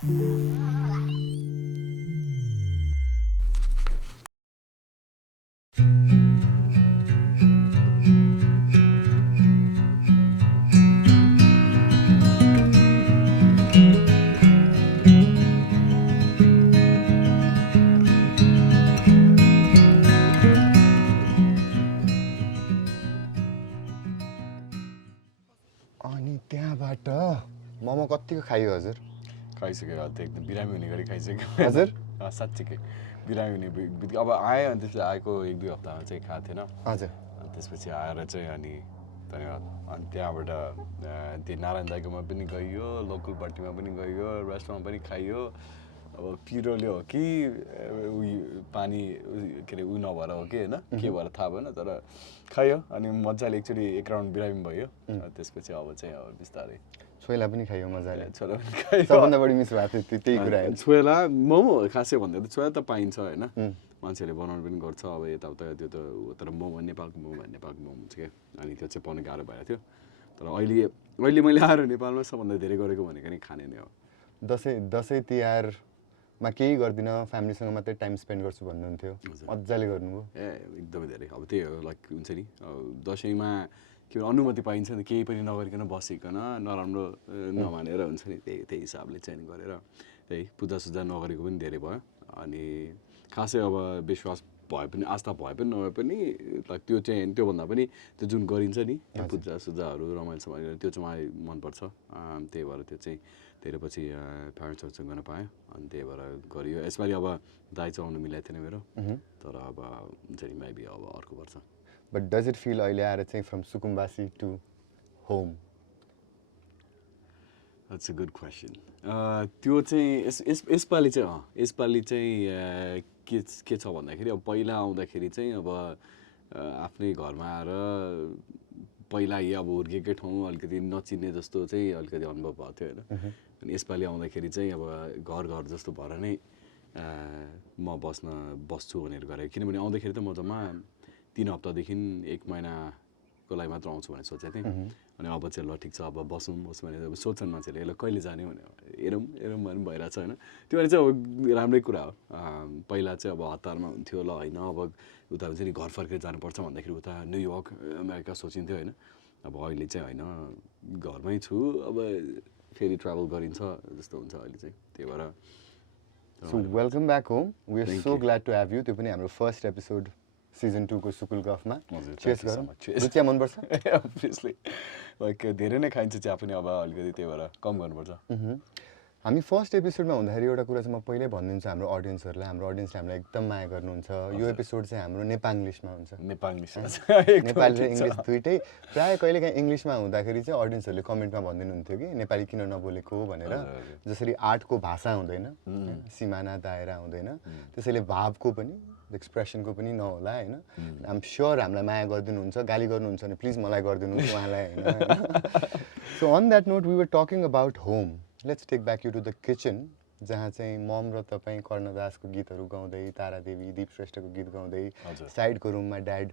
अनि त्यहाँबाट मोमो कतिको खायो हजुर? खाइसक्यो एकदम बिरामी हुने गरी खाइसक्यो हजुर साँच्चीकै बिरामी हुने बित्तिकै अब आएँ अनि त्यसपछि आएको 1-2 हप्तामा चाहिँ खाएको थिएन हजुर अनि त्यसपछि आएर चाहिँ अनि धन्यवाद अनि त्यहाँबाट त्यो नारायण दाइकोमा पनि गइयो लोकल पार्टीमा पनि गइयो रेस्टुरेन्टमा पनि खाइयो अब पिरोले हो कि पानी के अरे नभएर हो कि होइन के भएर थाहा भएन तर खायो अनि मजाले एकचोटि एक राउन्ड बिरामी भयो त्यसपछि अब चाहिँ अब बिस्तारै छोइला पनि खायो मजाले छोरा पनि खायो सबभन्दा बढी मिस भएको थियो त्यही कुरा हो छोइला मोमो खासै भन्दा त छोइला त पाइन्छ होइन मान्छेले बनाउनु पनि गर्छ अब यताउता त्यो त तर मोमो नेपालको मोमो हुन्छ क्या अनि त्यो चाहिँ पाउनु गाह्रो भएको थियो तर अहिले मैले आएर नेपालमा सबभन्दा धेरै गरेको भनेको नि खाने नै हो दसैँ तिहारमा केही गर्दिनँ फ्यामिलीसँग मात्रै टाइम स्पेन्ड गर्छु भन्नुहुन्थ्यो मजाले गर्नुभयो एकदमै धेरै अब त्यही हो लाइक हुन्छ नि दसैँमा के अनुमति पाइन्छ नि केही पनि नगरिकन बसिकन नराम्रो नमानेर हुन्छ नि त्यही हिसाबले चाहिँ गरेर त्यही पूजासुजा नगरेको पनि धेरै भयो अनि खासै अब विश्वास भए पनि आस्था भए पनि नभए पनि लाइक त्यो चाहिँ त्योभन्दा पनि त्यो जुन गरिन्छ नि पूजासुजाहरू रमाइलो समाइलो त्यो चाहिँ मलाई मनपर्छ त्यही भएर त्यो चाहिँ धेरै पछि प्यारेन्ट्सहरूसँग गर्न पाएँ अनि त्यही भएर गरियो यसपालि अब दाइ चाहिँ आउनु मिलाएको थिएन मेरो तर अब हुन्छ नि मेबी अब अर्को वर्ष But does it feel अहिले आएर चाहिँ from Sukumbasi to home? That's a good question. त्यो चाहिँ यसपालि चाहिँ के छ भन्दाखेरि अब पहिला आउँदाखेरि चाहिँ अब आफ्नै घरमा आएर पहिला अब हुर्केकै ठाउँ अलिकति नचिन्ने जस्तो चाहिँ अलिकति अनुभव भएको थियो होइन अनि यसपालि आउँदाखेरि चाहिँ अब घर जस्तो भएर नै म बस्छु भनेर गरेँ किनभने आउँदाखेरि त म जम्मा 3 हप्तादेखि 1 महिनाको लागि मात्र आउँछु भनेर सोचेको थिएँ अनि अब चाहिँ ल ठिक छ अब बसौँ भनेर अब सोध्छन् मान्छेले ल कहिले जाने भने हेरौँ पनि भइरहेछ होइन त्यो भने चाहिँ अब राम्रै कुरा हो पहिला चाहिँ अब हतारमा हुन्थ्यो ल होइन अब उता हुन्छ नि घर फर्केर जानुपर्छ भन्दाखेरि उता न्युयोर्क अमेरिका सोचिन्थ्यो होइन अब अहिले चाहिँ होइन घरमै छु अब फेरि ट्राभल गरिन्छ जस्तो हुन्छ अहिले चाहिँ त्यही भएर So welcome back home. We are so glad to have you. त्यो पनि हाम्रो फर्स्ट एपिसोड Season 2 को सुकुल गफमा चेस गरौँ चिया मन पर्छ obviously like धेरै नै खाइन्छ चिया पनि अब अलिकति त्यही भएर कम गर्नुपर्छ हामी फर्स्ट एपिसोडमा हुँदाखेरि एउटा कुरा चाहिँ म पहिल्यै भनिदिन्छु हाम्रो अडियन्सहरूलाई हाम्रो अडियन्सले हामीलाई एकदम माया गर्नुहुन्छ यो एपिसोड चाहिँ हाम्रो नेपाल इङ्ग्लिसमा हुन्छ नेपाली र इङ्ग्लिस दुइटै प्रायः कहिलेकाहीँ इङ्ग्लिसमा हुँदाखेरि चाहिँ अडियन्सहरूले कमेन्टमा भनिदिनुहुन्थयो कि नेपाली किन नबोलेको भनेर जसरी आर्टको भाषा हुँदैन सिमाना दायरा हुँदैन त्यसैले भावको पनि एक्सप्रेसनको पनि नहोला होइन आइ एम स्योर हामीलाई माया गरिदिनुहुन्छ गाली गर्नुहुन्छ भने प्लिज मलाई गरिदिनुहोस् उहाँलाई होइन so on that note we were talking about home let's take back you to the kitchen जहाँ चाहिँ मम र तपाईँ कर्णदासको गीतहरू गाउँदै तारादेवी दीप श्रेष्ठको गीत गाउँदै साइडको रुममा ड्याड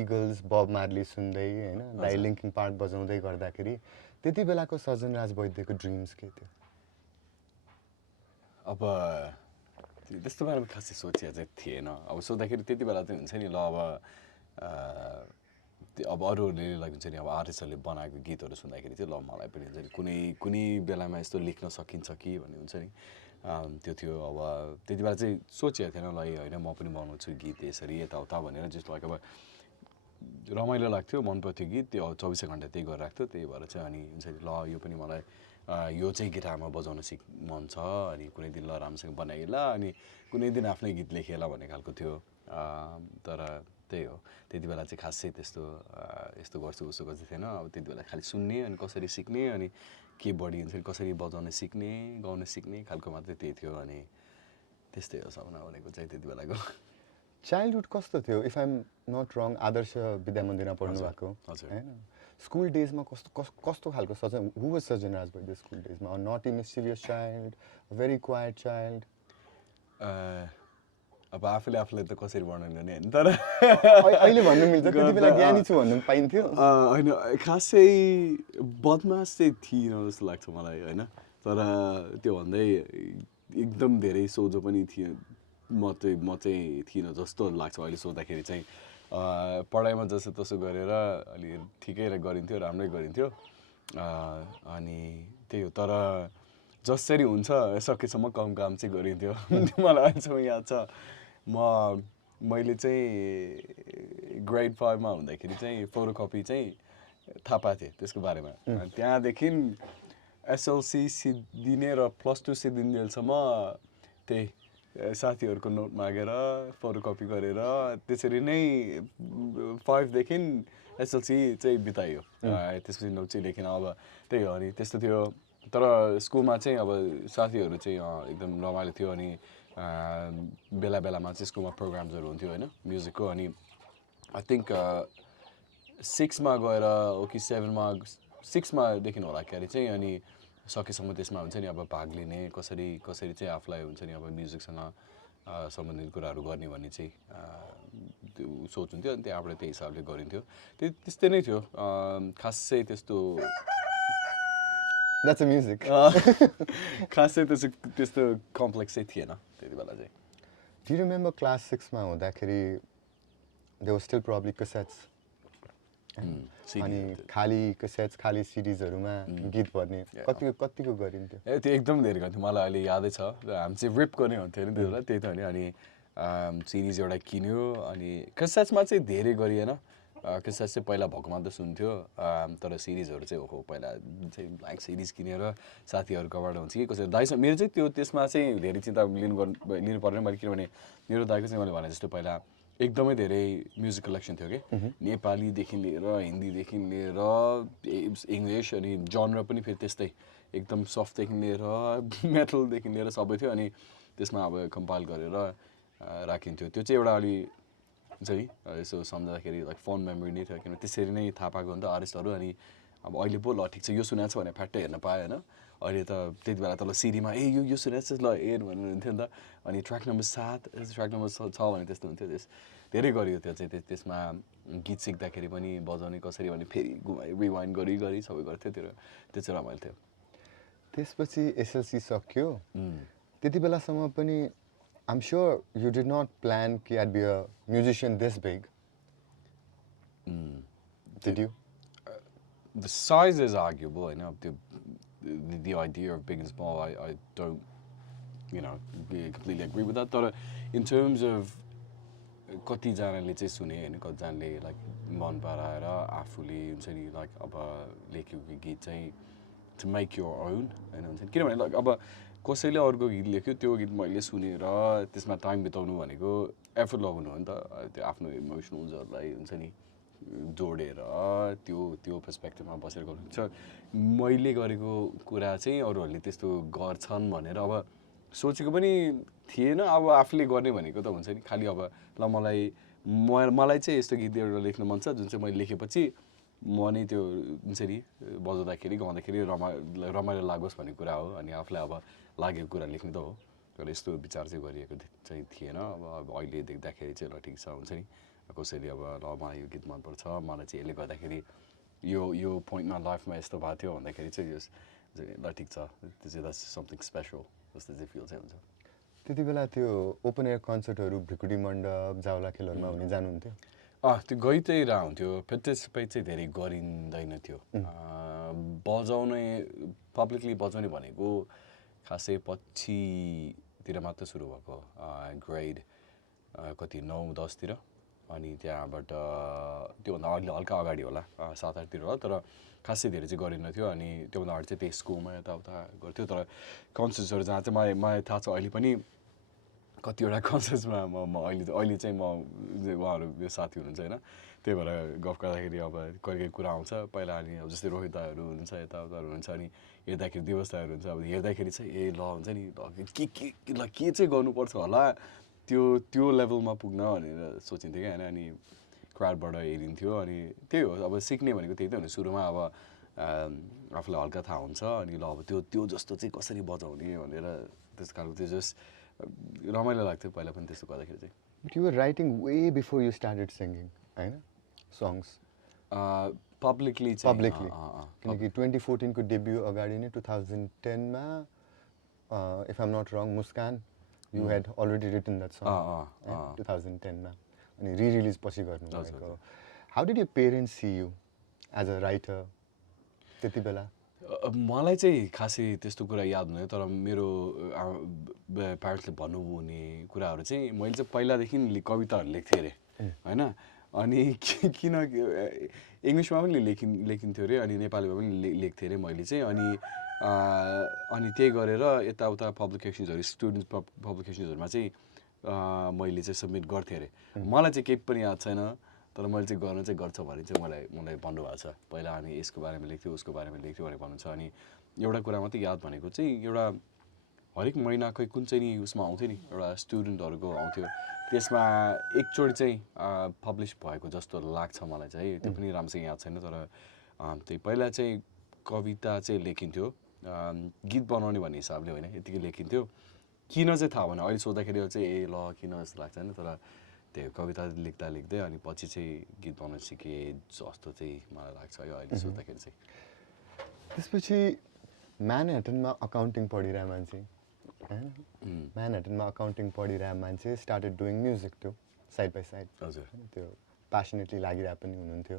इगल्स बब मार्ली सुन्दै होइन दाइ लिङ्किङ पार्क बजाउँदै गर्दाखेरि त्यति बेलाको सजन राज वैद्यको ड्रिम्स के थियो अब त्यस्तो बारेमा खासै सोचेको चाहिँ थिएन अब सोच्दाखेरि त्यति बेला चाहिँ हुन्छ नि ल अब अरूहरूले हुन्छ नि अब आर्टिस्टहरूले बनाएको गीतहरू सुन्दाखेरि चाहिँ ल मलाई पनि हुन्छ नि कुनै बेलामा यस्तो लेख्न सकिन्छ कि भन्ने हुन्छ नि त्यो थियो अब त्यति बेला चाहिँ सोचेको थिएन ल होइन म पनि बनाउँछु गीत यसरी यताउता भनेर जस्तो लाइक अब रमाइलो लाग्थ्यो मनपर्थ्यो गीत त्यो 24 घन्टा त्यही गरिरहेको थियो त्यही भएर चाहिँ अनि हुन्छ नि ल यो पनि मलाई यो चाहिँ गिटारमा बजाउन मन छ अनि कुनै दिन ल राम्रोसँग बनाइएला अनि कुनै दिन आफ्नै गीत लेखेला भन्ने खालको थियो तर त्यही हो त्यति बेला चाहिँ खासै त्यस्तो यस्तो गर्छु उसो गर्छु थिएन अब त्यति बेला खालि सुन्ने अनि कसरी सिक्ने अनि के बढी हुन्छ कसरी बजाउन सिक्ने गाउन सिक्ने खालको मात्रै त्यही थियो अनि त्यस्तै हो सपना भनेको चाहिँ त्यति बेलाको चाइल्डहुड कस्तो थियो if I am not wrong आदर्श विद्या मन्दिरमा पढ्नु भएको होइन स्कुल डेजमा कस्तो खालको Sajan who was Sajan Raj Vaidya school डेजमा not a mischievous child very quiet child अब आफूलाई त कसरी वर्णन गर्ने होइन तर अहिले भन्नु मिल्छ त्यति बेला ज्ञानी छु भन्नु पाइन्थ्यो होइन खासै बदमास चाहिँ थिएन जस्तो लाग्छ मलाई होइन तर त्यो भन्दै एकदम धेरै सोझो पनि थिएँ म चाहिँ थिइनँ जस्तो लाग्छ अहिले सोच्दाखेरि चाहिँ पढाइमा जसो गरेर अलि ठिकै गरिन्थ्यो राम्रै गरिन्थ्यो अनि त्यही हो तर जसरी हुन्छ सकेसम्म कम काम चाहिँ गरिन्थ्यो मलाई अहिलेसम्म याद छ मैले चाहिँ ग्रेड 5मा हुँदाखेरि चाहिँ फोटोकपी चाहिँ थाहा पाएको थिएँ त्यसको बारेमा त्यहाँदेखि एसएलसी सिद्धिने र +2 सिद्धिन्जेलसम्म त्यही साथीहरूको नोट मागेर फोटोकपी गरेर त्यसरी नै 5देखि एसएलसी चाहिँ बितायो त्यसपछि नोट चाहिँ लेखेन अब त्यही हो अनि त्यस्तो थियो तर स्कुलमा चाहिँ अब साथीहरू चाहिँ एकदम रमाइलो थियो अनि बेला बेलामा चाहिँ स्कुलमा प्रोग्राम्सहरू हुन्थ्यो होइन म्युजिकको अनि आई थिङ्क 6मा गएर हो कि 7मा 6मादेखि होला क्यारे चाहिँ अनि सकेसम्म त्यसमा हुन्छ नि अब भाग लिने कसरी चाहिँ आफूलाई हुन्छ नि अब म्युजिकसँग सम्बन्धित कुराहरू गर्ने भन्ने चाहिँ त्यो सोच हुन्थ्यो अनि त्यहाँबाट त्यही हिसाबले गरिन्थ्यो त्यस्तै नै थियो खासै त्यस्तो खासै त्यस्तो कम्प्लेक्स चाहिँ थिएन त्यति बेला चाहिँ Do you remember class 6मा हुँदाखेरि there was still probably cassettes अनि खाली क्यासेट्स खाली सिडिजहरूमा गीत भर्ने कतिको गरिन्थ्यो त्यो एकदम धेरै गर्थ्यो मलाई अहिले यादै छ हामी चाहिँ रिप गर्ने हुन्थ्यो नि त्यो बेला त्यही त हो नि अनि सिरिज एउटा किन्यो अनि क्यासेट्समा चाहिँ धेरै गरिएन क्यासेट्स चाहिँ पहिला भएकोमा त सुन्थ्यो तर सिरिजहरू चाहिँ हो पहिला चाहिँ ब्ल्याक सिरिज किनेर साथीहरूकोबाट हुन्छ कि कसै दाइसँग मेरो चाहिँ त्यो त्यसमा चाहिँ धेरै चिन्ता लिनु पर्ने मैले किनभने मेरो दाइको चाहिँ मैले भने जस्तो पहिला एकदमै धेरै म्युजिक कलेक्सन थियो कि नेपालीदेखि लिएर हिन्दीदेखि लिएर इङ्ग्लिस अनि जनर पनि फेरि त्यस्तै एकदम सफ्टदेखि लिएर मेटलदेखि लिएर सबै थियो अनि त्यसमा अब कम्पाइल गरेर राखिन्थ्यो त्यो चाहिँ एउटा अलि हुन्छ नि यसो सम्झँदाखेरि लाइक फन मेमोरी नै थियो किनभने त्यसरी नै थाहा पाएको हुन्छ आर्टिस्टहरू अनि अब अहिले पो ल ठिक छ यो सुनेको छ भने फ्याट्टै हेर्न पाएँ होइन अहिले त त्यति बेला त ल सिडीमा यो सुनेको छ ल हेर भनेर हुन्थ्यो नि त अनि ट्र्याक नम्बर 7 ट्र्याक नम्बर 6 भने त्यस्तो हुन्थ्यो धेरै गरियो त्यो चाहिँ त्यसमा गीत सिक्दाखेरि पनि बजाउने कसरी भने फेरि रिवाइन्ड गरी सबै गर्थ्यो त्यो चाहिँ रमाइलो थियो त्यसपछि एसएलसी सक्यो त्यति बेलासम्म पनि I'm sure you did not plan कि I'd be a musician this big. Did you? The size is arguable. I know the idea of big and small. I don't, completely agree with that. But in terms of कतिजनाले चाहिँ सुने होइन कतिजनाले like मन पराएर आफूले हुन्छ नि लाइक अब लेखेको गीत चाहिँ to make your own होइन हुन्छ नि किनभने लाइक अब कसैले अर्को गीत लेख्यो त्यो गीत मैले सुनेर त्यसमा टाइम बिताउनु भनेको एफर्ट लगाउनु हो नि त त्यो आफ्नो इमोसनल्सहरूलाई हुन्छ नि जोडेर त्यो पर्सपेक्टिभमा बसेर गर्नुहुन्छ मैले गरेको कुरा चाहिँ अरूहरूले त्यस्तो गर्छन् भनेर अब सोचेको पनि थिएन अब आफूले गर्ने भनेको त हुन्छ नि खालि अब ल मलाई चाहिँ यस्तो गीत एउटा लेख्न मन छ जुन चाहिँ मैले लेखेपछि म नै त्यो हुन्छ नि बजाउँदाखेरि गाउँदाखेरि रमाइलो लागोस् भन्ने कुरा हो अनि आफूलाई अब लागेको कुरा लेख्नु त हो तर यस्तो विचार चाहिँ गरिएको चाहिँ थिएन अब अहिले देख्दाखेरि चाहिँ ल ठिक छ हुन्छ नि कसैले अब ल मलाई यो गीत मनपर्छ मलाई चाहिँ यसले गर्दाखेरि यो पोइन्टमा लाइफमा यस्तो भएको थियो भन्दाखेरि चाहिँ ल ठिक छ त्यो चाहिँ द्याट्स समथिङ स्पेसल जस्तो चाहिँ फिल चाहिँ हुन्छ त्यति बेला त्यो ओपन एयर कन्सर्टहरू भ्रिकुटी मण्डप जावला खेलहरूमा हुने जानुहुन्थ्यो त्यो गइ चाहिँ हुन्थ्यो पार्टिसिपेट चाहिँ धेरै गरिँदैन थियो बजाउने पब्लिकली बजाउने भनेको खासै पछितिर मात्र सुरु भएको ग्रेड कति 9-10तिर अनि त्यहाँबाट त्योभन्दा अलि हल्का अगाडि होला 7-8तिर होला तर खासै धेरै चाहिँ गरिन थियो अनि त्योभन्दा अगाडि चाहिँ त्यही स्कुलमा यताउता गर्थ्यो तर कन्सर्ट्सहरू जहाँ चाहिँ मलाई थाहा छ अहिले पनि कतिवटा कन्सर्ट्समा म अहिले चाहिँ उहाँहरू मेरो साथी हुनुहुन्छ होइन त्यही भएर गफ गर्दाखेरि अब कहिले कुरा आउँछ पहिला अनि अब जस्तै रोहिताहरू हुनुहुन्छ यताउताहरू हुन्छ अनि हेर्दाखेरि दिवसताहरू हुन्छ अब हेर्दाखेरि चाहिँ ल हुन्छ नि के चाहिँ गर्नुपर्छ होला त्यो लेभलमा पुग्न भनेर सोचिन्थ्यो क्या होइन अनि क्राउडबाट हेरिन्थ्यो अनि त्यही हो अब सिक्ने भनेको त्यही त हो नि सुरुमा अब आफूलाई हल्का थाहा हुन्छ अनि ल अब त्यो जस्तो चाहिँ कसरी बजाउने भनेर त्यस खालको त्यो जस्ट रमाइलो लाग्थ्यो पहिला पनि त्यस्तो गर्दाखेरि चाहिँ But you were writing way before you started singing, होइन songs पब्लिकली किनकि 2014 को डेब्यू अगाडि नै 2010 मा if I am not wrong Muskan you had already written that song 2010 मा अनि रिलिज पछि गर्नुभएको how did you parents see you as a writer त्यति बेला मलाई चाहिँ खासै त्यस्तो कुरा याद हुँदैन तर मेरो प्यारेन्ट्सले भन्नुहुने कुराहरू चाहिँ मैले चाहिँ पहिलादेखि कविताहरू लेख्थेँ अरे होइन अनि किन इङ्ग्लिसमा पनि लेखिन्थ्यो अरे अनि नेपालीमा पनि लेख्थेँ अरे मैले चाहिँ अनि त्यही गरेर यताउता पब्लिकेसन्सहरू स्टुडेन्ट पब्लिकेसन्सहरूमा चाहिँ मैले चाहिँ सब्मिट गर्थेँ अरे मलाई चाहिँ केही पनि याद छैन तर मैले चाहिँ गर्न चाहिँ गर्छ भने चाहिँ मलाई भन्नुभएको छ पहिला अनि यसको बारेमा लेख्थ्यो उसको बारेमा लेख्थ्यो भनेर भन्नुहुन्छ अनि एउटा कुरा मात्रै याद भनेको चाहिँ एउटा हरेक महिनाकै कुन चाहिँ नि उसमा आउँथ्यो नि एउटा स्टुडेन्टहरूको आउँथ्यो त्यसमा एकचोटि चाहिँ पब्लिस भएको जस्तो लाग्छ मलाई चाहिँ त्यो पनि राम्रोसँग याद छैन तर त्यही पहिला चाहिँ कविता चाहिँ लेखिन्थ्यो गीत बनाउने भन्ने हिसाबले होइन यतिकै लेखिन्थ्यो किन चाहिँ थाहा भएन अहिले सोद्धाखेरि चाहिँ ए ल किन जस्तो लाग्छ होइन तर त्यो कविता लेख्दै अनि पछि चाहिँ गीत बनाउन सिकेँ जस्तो चाहिँ मलाई लाग्छ यो अहिले सोद्धाखेरि चाहिँ त्यसपछि म्यानहट्टनमा अकाउन्टिङ पढिरहेको मान्छे होइन म्यानहट्टनमा अकाउन्टिङ पढिरहेको मान्छे स्टार्टेड डुइङ म्युजिक त्यो साइड बाई साइड हजुर त्यो प्यासनेटली लागिरहेको पनि हुनुहुन्थ्यो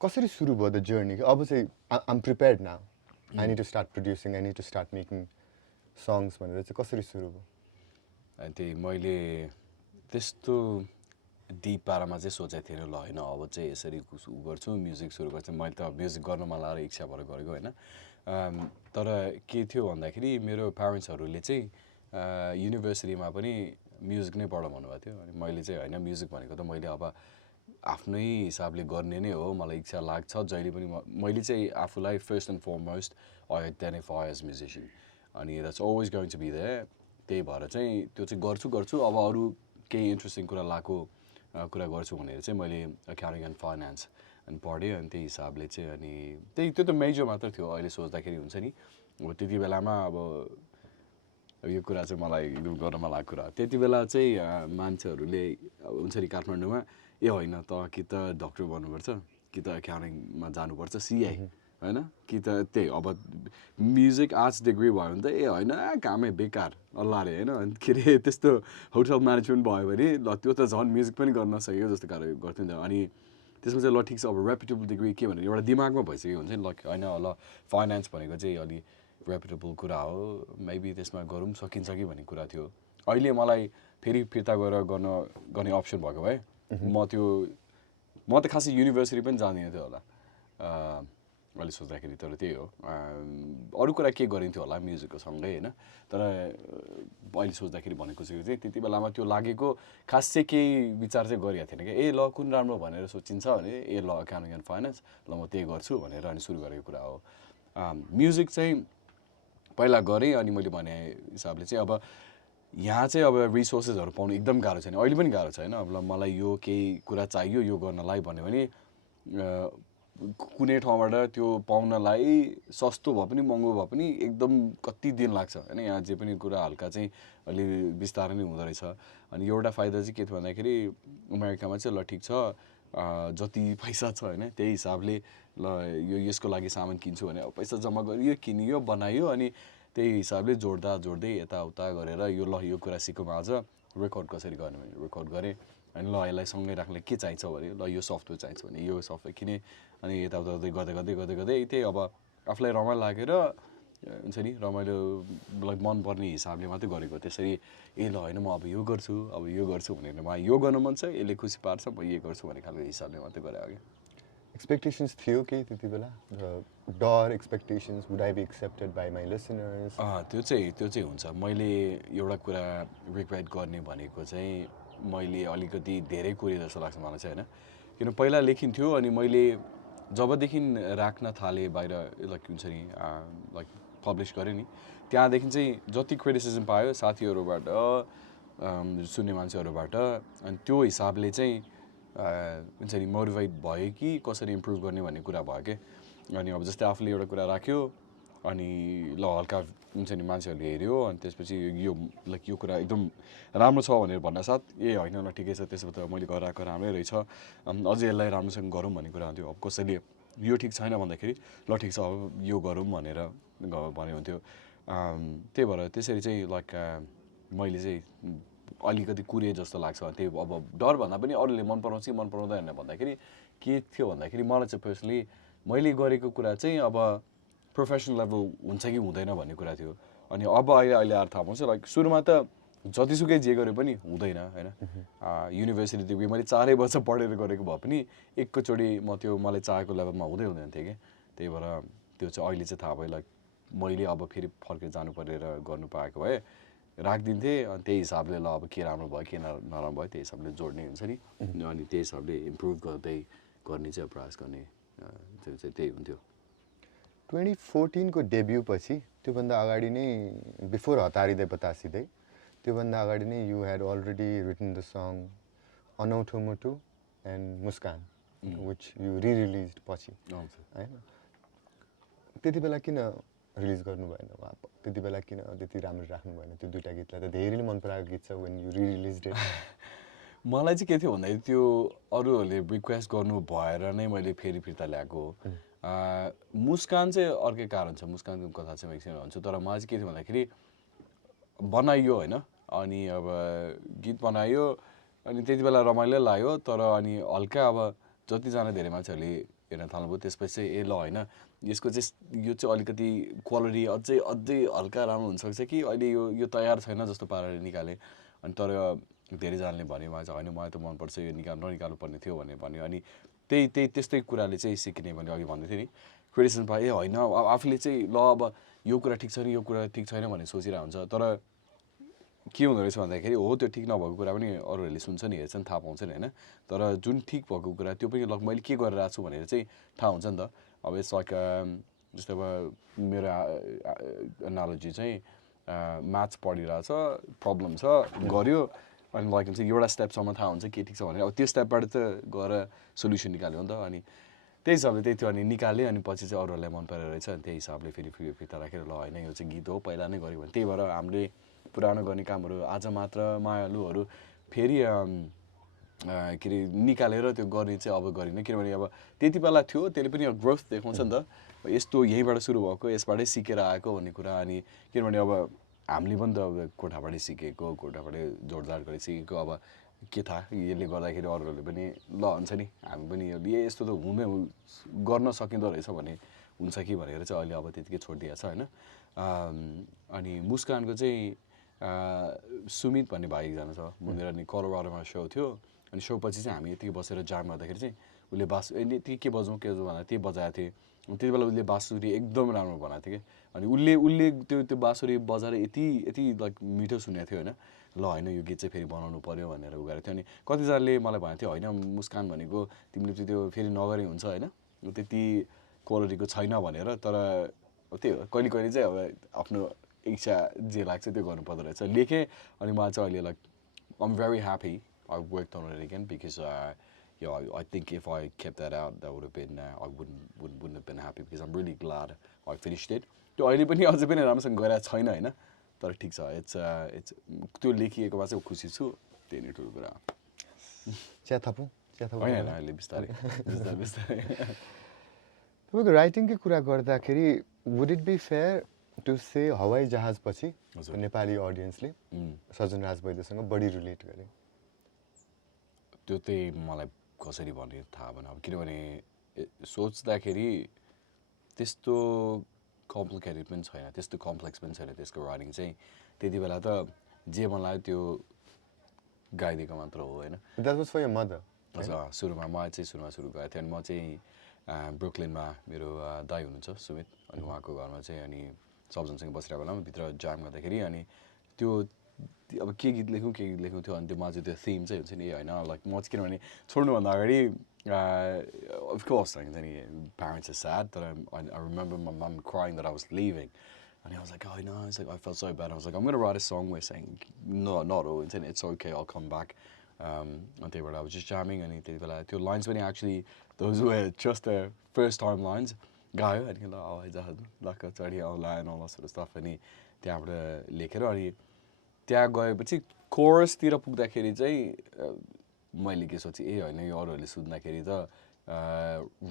कसरी सुरु भयो द जर्नी अब चाहिँ I'm prepared now I need to start producing I need to start making songs भनेर चाहिँ कसरी सुरु भयो त्यही मैले त्यस्तो डिप पारामा चाहिँ सोचेको थिएन ल होइन अब चाहिँ यसरी गर्छु म्युजिक सुरु गर्छु मैले त म्युजिक गर्न मन लागेर इच्छा भएर गरेको होइन तर के थियो भन्दाखेरि मेरो प्यारेन्ट्सहरूले चाहिँ युनिभर्सिटीमा पनि म्युजिक नै पढ भन्नुभएको थियो अनि मैले चाहिँ होइन म्युजिक भनेको त मैले अब आफ्नै हिसाबले गर्ने नै हो मलाई इच्छा लाग्छ जहिले पनि मैले चाहिँ आफूलाई first and foremost identify as musician अनि that's always going to be there त्यही भएर चाहिँ त्यो चाहिँ गर्छु अब अरू केही इन्ट्रेस्टिङ कुरा लागेको कुरा गर्छु भनेर चाहिँ मैले अकाउन्टिङ एन्ड फाइनेन्स अनि पढेँ अनि त्यही हिसाबले चाहिँ अनि त्यो त मेजर मात्र थियो अहिले सोच्दाखेरि हुन्छ नि अब त्यति बेलामा अब यो कुरा चाहिँ मलाई एकदम गर्नमा लागेको कुरा त्यति बेला चाहिँ मान्छेहरूले हुन्छ नि काठमाडौँमा ए होइन त कि त डक्टर बन्नुपर्छ कि त अकाउन्टिङमा जानुपर्छ सिआई होइन कि त त्यही अब म्युजिक आर्ट्स डिग्री भयो भने त ए होइन कामै बेकार अल्लाहले होइन के अरे त्यस्तो होटल म्यानेजमेन्ट भयो भने ल त्यो त झन् म्युजिक पनि गर्न सक्यो जस्तो कार्य गर्थ्यो नि त अनि त्यसमा चाहिँ ल ठिक छ अब रेपुटेबल डिग्री के भनेर एउटा दिमागमा भइसक्यो हुन्छ नि ल होइन ल फाइनेन्स भनेको चाहिँ अलि रेपुटेबल कुरा हो मेबी त्यसमा गरौँ सकिन्छ कि भन्ने कुरा थियो अहिले मलाई फेरि फिर्ता गएर गर्ने अप्सन भएको भए म त खासै युनिभर्सिटी पनि जाँदिनँ थियो होला अहिले सोच्दाखेरि तर त्यही हो अरू कुरा के गरिन्थ्यो होला म्युजिकको सँगै होइन तर अहिले सोच्दाखेरि भनेको चाहिँ त्यति बेलामा त्यो लागेको खास चाहिँ केही विचार चाहिँ गरिएको थिएन कि ए ल कुन राम्रो भनेर सोचिन्छ भने ए ल अकाउन्टिङ एन्ड फाइनेन्स ल म त्यही गर्छु भनेर अनि सुरु गरेको कुरा हो म्युजिक चाहिँ पहिला गरेँ अनि मैले भने हिसाबले चाहिँ अब यहाँ चाहिँ अब रिसोर्सेसहरू पाउनु एकदम गाह्रो छैन अहिले पनि गाह्रो छैन अब मलाई यो केही कुरा चाहियो यो गर्नलाई भन्यो भने कुनै ठाउँबाट त्यो पाउनलाई सस्तो भए पनि महँगो भए पनि एकदम कति दिन लाग्छ होइन यहाँ जे पनि कुरा हल्का चाहिँ अलि बिस्तारै नै हुँदो रहेछ अनि एउटा फाइदा चाहिँ के थियो भन्दाखेरि अमेरिकामा चाहिँ ल ठिक छ जति पैसा छ होइन त्यही हिसाबले ल यसको लागि सामान किन्छु भने अब पैसा जम्मा गरियो किनियो बनायो अनि त्यही हिसाबले जोड्दै यताउता गरेर यो ल यो कुरा सिकौँ आज रेकर्ड कसरी गर्ने भने रेकर्ड गरेँ अनि ल यसलाई सँगै राख्नलाई के चाहिन्छ भने ल यो सफ्टवेयर चाहिन्छ भने यो सफ्टवेयर किने अनि यताउता गर्दै त्यही अब आफूलाई रमाइलो लागेर हुन्छ नि रमाइलो मनपर्ने हिसाबले मात्रै गरेको त्यसरी ए ल होइन म अब यो गर्छु भनेर मलाई यो गर्न मन छ यसले खुसी पार्छ म यो गर्छु भन्ने खालको हिसाबले मात्रै गरेँ अघि एक्सपेक्टेसन्स थियो कि त्यति बेला डर expectations would I be accepted by my listeners त्यो चाहिँ हुन्छ मैले एउटा कुरा रिग्रेट गर्ने भनेको चाहिँ मैले अलिकति धेरै कुरे जस्तो लाग्छ मलाई चाहिँ होइन किन पहिला लेखिन्थ्यो अनि मैले जबदेखि राख्न थालेँ बाहिर लाइक हुन्छ नि लाइक पब्लिस गरेँ नि त्यहाँदेखि चाहिँ जति क्रिटिसिजम पायो साथीहरूबाट सुन्ने मान्छेहरूबाट अनि त्यो हिसाबले चाहिँ हुन्छ नि मोटिभेट भयो कि कसरी इम्प्रुभ गर्ने भन्ने कुरा भयो कि अनि अब जस्तै आफूले एउटा कुरा राख्यो अनि ल हल्का हुन्छ नि मान्छेहरूले हेऱ्यो अनि त्यसपछि यो लाइक यो कुरा एकदम राम्रो छ भनेर भन्नासाथ ए होइन ल ठिकै छ त्यसो त मैले गरेर आएको राम्रै रहेछ अझै यसलाई राम्रोसँग गरौँ भन्ने कुरा हुन्थ्यो अब कसैले यो ठिक छैन भन्दाखेरि ल ठिक छ अब यो गरौँ भनेर भन्यो हुन्थ्यो त्यही भएर त्यसरी चाहिँ लाइक मैले चाहिँ अलिकति कुरे जस्तो लाग्छ त्यही अब डर भन्दा पनि अरूले मन पराउँछ कि मन पराउँदैन भन्दाखेरि के थियो भन्दाखेरि मलाई चाहिँ पर्सनली मैले गरेको कुरा चाहिँ अब प्रोफेसनल लेभल हुन्छ कि हुँदैन भन्ने कुरा थियो अनि अब अहिले आएर थाहा पाउँछ लाइक सुरुमा त जतिसुकै जे गरे पनि हुँदैन होइन युनिभर्सिटीदेखि मैले 4 वर्ष पढेर गरेको भए पनि एकैचोटि म त्यो मलाई चाहेको लेभलमा हुँदैन थिएँ कि त्यही भएर त्यो चाहिँ अहिले चाहिँ थाहा भयो लाइक मैले अब फेरि फर्केर जानु परेर गर्नु पाएको भए राखिदिन्थेँ अनि त्यही हिसाबले ल अब के राम्रो भयो के नराम्रो भयो त्यही हिसाबले जोड्ने हुन्छ नि अनि त्यही हिसाबले इम्प्रुभ गर्दै गर्ने चाहिँ प्रयास गर्ने त्यो चाहिँ त्यही हुन्थ्यो 2014 को डेब्यू पछि त्योभन्दा अगाडि नै बिफोर हतारिँदै बतासिँदै त्योभन्दा अगाडि नै you had already written the song Anautho Mutu and Muskan which you release पछि होइन त्यति बेला किन रिलिज गर्नु भएन त्यति बेला किन त्यति राम्रो राख्नु भएन त्यो दुईटा गीतलाई त धेरैले मन पराएको गीत छ वेन यु रिलिज इट मलाई चाहिँ के थियो भन्दाखेरि त्यो अरूहरूले रिक्वेस्ट गर्नु भएर नै मैले फेरि फिर्ता ल्याएको मुस्कान चाहिँ अर्कै कारण छ मुस्कानको कथा चाहिँ म एकछिन भन्छु तर मलाई चाहिँ के थियो भन्दाखेरि बनाइयो होइन अनि अब गीत बनायो अनि त्यति बेला रमाइलो लाग्यो तर अनि हल्का अब जतिजना धेरै मान्छेहरूले हेर्न थाल्नुभयो त्यसपछि चाहिँ ए ल होइन यसको चाहिँ यो चाहिँ अलिकति क्वालिटी अझै हल्का राम्रो हुनसक्छ कि अहिले यो तयार छैन जस्तो पाराले निकालेँ अनि तर धेरैजनाले भन्यो मलाई चाहिँ होइन मलाई त मनपर्छ यो ननिकाल्नु पर्ने थियो भनेर भन्यो अनि त्यस्तै कुराले चाहिँ सिक्ने मैले अघि भन्दै थिएँ नि क्रिटिसिजम पाएँ ए होइन आफूले चाहिँ ल अब यो कुरा ठिक छैन यो कुरा ठिक छैन भनेर सोचिरहेको हुन्छ तर के हुँदो रहेछ भन्दाखेरि हो त्यो ठिक नभएको कुरा पनि अरूहरूले सुन्छ नि हेर्छन् थाहा पाउँछ नि होइन तर जुन ठिक भएको कुरा त्यो पनि ल मैले के गरिरहेको छु भनेर चाहिँ थाहा हुन्छ नि त अब यस लाइक जस्तो अब मेरो एनालोजी चाहिँ म्याथ्स पढिरहेछ प्रब्लम छ गऱ्यो अनि लाइक हुन्छ एउटा स्टेपसम्म थाहा हुन्छ के ठिक छ भनेर अब त्यो स्टेपबाट त गएर सोल्युसन निकाल्यो नि त अनि त्यही हिसाबले त्यही थियो अनि निकाल्यो अनि पछि चाहिँ अरूहरूलाई मन परेर रहेछ अनि त्यही हिसाबले फेरि फिर्ता राखेर ल होइन यो चाहिँ गीत हो पहिला नै गऱ्यो भने त्यही भएर हामीले पुरानो गर्ने कामहरू आज मात्र मायालुहरू फेरि के अरे निकालेर त्यो गर्ने चाहिँ अब गरिनँ किनभने अब त्यति बेला थियो त्यसले पनि अब ग्रोथ देखाउँछ नि त यस्तो यहीँबाट सुरु भएको यसबाटै सिकेर आएको भन्ने कुरा अनि किनभने अब हामीले पनि त अब कोठाबाटै सिकेको कोठाबाटै जोडजाड गरेर सिकेको अब के थाहा यसले गर्दाखेरि अरूहरूले पनि ल हुन्छ नि हामी पनि यस्तो त हुँदै गर्न सकिँदो रहेछ भन्ने हुन्छ कि भनेर चाहिँ अहिले अब त्यतिकै छोडिदिएको छ होइन अनि मुस्कानको चाहिँ सुमित भन्ने भाइ एकजना छ मेरो अनि कोलोराडोमा सो थियो अनि सो पछि चाहिँ हामी यतिकै बसेर जाम गर्दाखेरि चाहिँ उसले यति के बजाउँ भन्दा त्यही बजाएको थिएँ त्यति बेला उसले बाँसुरी एकदम राम्रो बनाएको थियो कि अनि उसले त्यो बाँसुरी बजाएर यति लाइक मिठो सुनेको थियो होइन ल होइन यो गीत चाहिँ फेरि बनाउनु पऱ्यो भनेर उ गरेको थियो अनि कतिजनाले मलाई भनेको थियो होइन मुस्कान भनेको तिमीले चाहिँ त्यो फेरि नगरे हुन्छ होइन त्यति क्वालिटीको छैन भनेर तर त्यही हो कहिले चाहिँ अब आफ्नो इच्छा जे लाग्छ त्यो गर्नुपर्दो रहेछ लेखेँ अनि मलाई चाहिँ अहिले like I am very happy I work on it again because I think if I kept that out, that would have been I wouldn't have been happy because I'm really glad I finished it. त्यो अहिले पनि अझै पनि राम्रोसँग गइरहेको छैन होइन तर ठिक छ इट्स त्यो लेखिएकोमा चाहिँ खुसी छु त्यही नै ठुलो कुरा चिया थपौँ होइन अहिले बिस्तारै तपाईँको राइटिङकै कुरा गर्दाखेरि would it be fair to say हवाई जहाजपछि नेपाली अडियन्सले सजन राज वैद्यसँग बढी रिलेट गरे त्यो चाहिँ मलाई कसरी भन्ने थाहा भएन अब किनभने सोच्दाखेरि त्यस्तो कम्प्लिकेटेड पनि छैन त्यस्तो कम्प्लेक्स पनि छैन त्यसको राइटिङ चाहिँ त्यति बेला त जे मन लाग्यो त्यो गाइदिएको मात्र हो होइन that was for your mother हजुर सुरुमा मलाई चाहिँ सुरु गएको थियो अनि म चाहिँ ब्रुकलिनमा मेरो दाइ हुनुहुन्छ सुमित अनि उहाँको घरमा चाहिँ अनि सबजनसँग बसिरहेको बेलामा भित्र जाम गर्दाखेरि अनि त्यो अब के गीत लेखौँ थियो अनि त्यो माझ त्यो थिम चाहिँ हुन्छ नि होइन लाइक म चाहिँ किनभने छोड्नुभन्दा अगाडि अफकोर्स हुन्छ नि प्यारेन्ट्स इज स्याड तर I remember my mom crying that I was living अनि I was like, oh no, it's like I felt so bad. I was like, I'm gonna write a song where saying no, not all, it's okay, I'll come back. And they were, I was just jamming and त्यो lines when actually those were just the first time lines. गायो अनि ल हवाई जहाज लक्क चढी आउला and all so stuff अनि त्यहाँबाट लेखेर अनि त्यहाँ गएपछि कोरसतिर पुग्दाखेरि चाहिँ मैले के सोचेँ होइन यो अरूहरूले सुन्दाखेरि त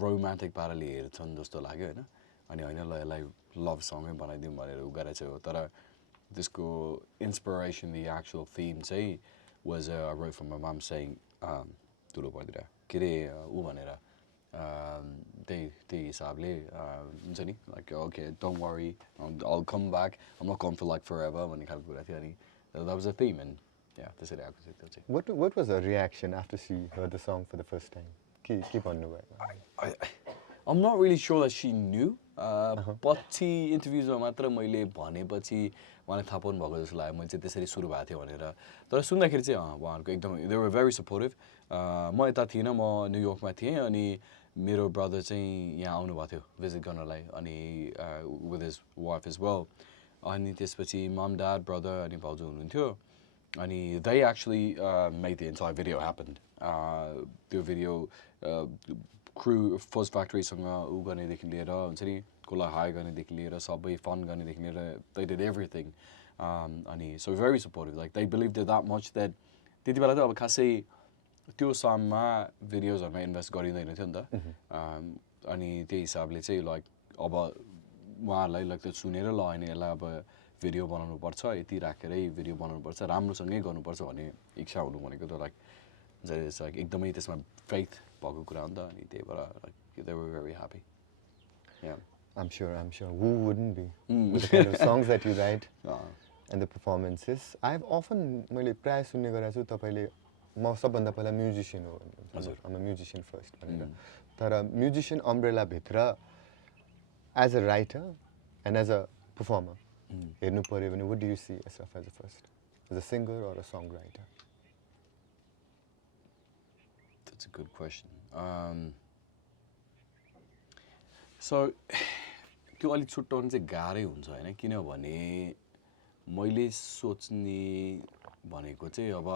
रोमान्टिक पाराले हेर्छन् जस्तो लाग्यो होइन अनि होइन ल यसलाई लभ सङै बनाइदिउँ भनेर उ गरेको चाहिँ हो तर त्यसको इन्सपिरेसन दि एक्चुअल थिम चाहिँ was a road from my mom saying ठुलो पर्दिएर के अरे ऊ भनेर त्यही हिसाबले हुन्छ नि like okay don't worry I'll come back I'm not gone for like forever भन्ने खालको कुरा थियो अनि that was a theme and yeah त्यसरी आएको चाहिँ त्यो चाहिँ What was her reaction after she heard the song for the first time? के भन्नुभयो? I'm not really sure that she knew. पछि इन्टरभ्युजमा मात्र मैले भनेपछि उहाँले थाहा पाउनु भएको जस्तो लाग्यो मैले चाहिँ त्यसरी सुरु भएको थियो भनेर तर सुन्दाखेरि चाहिँ उहाँहरूको एकदम दे वर भेरी सपोर्टिभ म यता थिइनँ म न्युयोर्कमा थिएँ अनि मेरो ब्रदर चाहिँ यहाँ आउनुभएको थियो भिजिट गर्नलाई अनि with his wife is well अनि त्यसपछि मम ड्याड ब्रदर अनि भाउजू हुनुहुन्थ्यो अनि they actually made the entire video happened त्यो भिडियो क्रू फर्स्ट फ्याक्ट्रीसँग उ गर्नेदेखि लिएर हुन्छ नि कसलाई हायर गर्नेदेखि लिएर सबै फन गर्नेदेखि लिएर दे डिड एभ्रिथिङ अनि so very supportive like they believe that much that त्यति बेला चाहिँ अब खासै त्यो सममा भिडियोजहरूमा इन्भेस्ट गरिँदैन थियो नि त अनि त्यही हिसाबले चाहिँ लाइक अब उहाँहरूलाई लाइक त्यो सुनेर ल होइन यसलाई अब भिडियो बनाउनुपर्छ यति राखेरै भिडियो बनाउनुपर्छ राम्रोसँगै गर्नुपर्छ भन्ने इच्छा हुनु भनेको त लाइक लाइक एकदमै त्यसमा फेथ भएको कुरा हो नि त अनि त्यही भएर like they were very happy yeah I'm sure. Who wouldn't be? With the kind of songs that you write and the performances. I've often मैले प्राय सुन्ने गरेको छु तपाईले म सबभन्दा पहिला म्युजिशियन हो भन्नुहुन्छ I'm a musician first भनेर तर म्युजिशियन अम्ब्रेला भित्र as a writer and as a performer हेर्नु पर्यो भने what do you see yourself as a first as a singer or a songwriter? That's a good question. So त्यो अलिक छुट्याउनु चाहिँ गाह्रै हुन्छ होइन किनभने मैले सोच्ने भनेको चाहिँ अब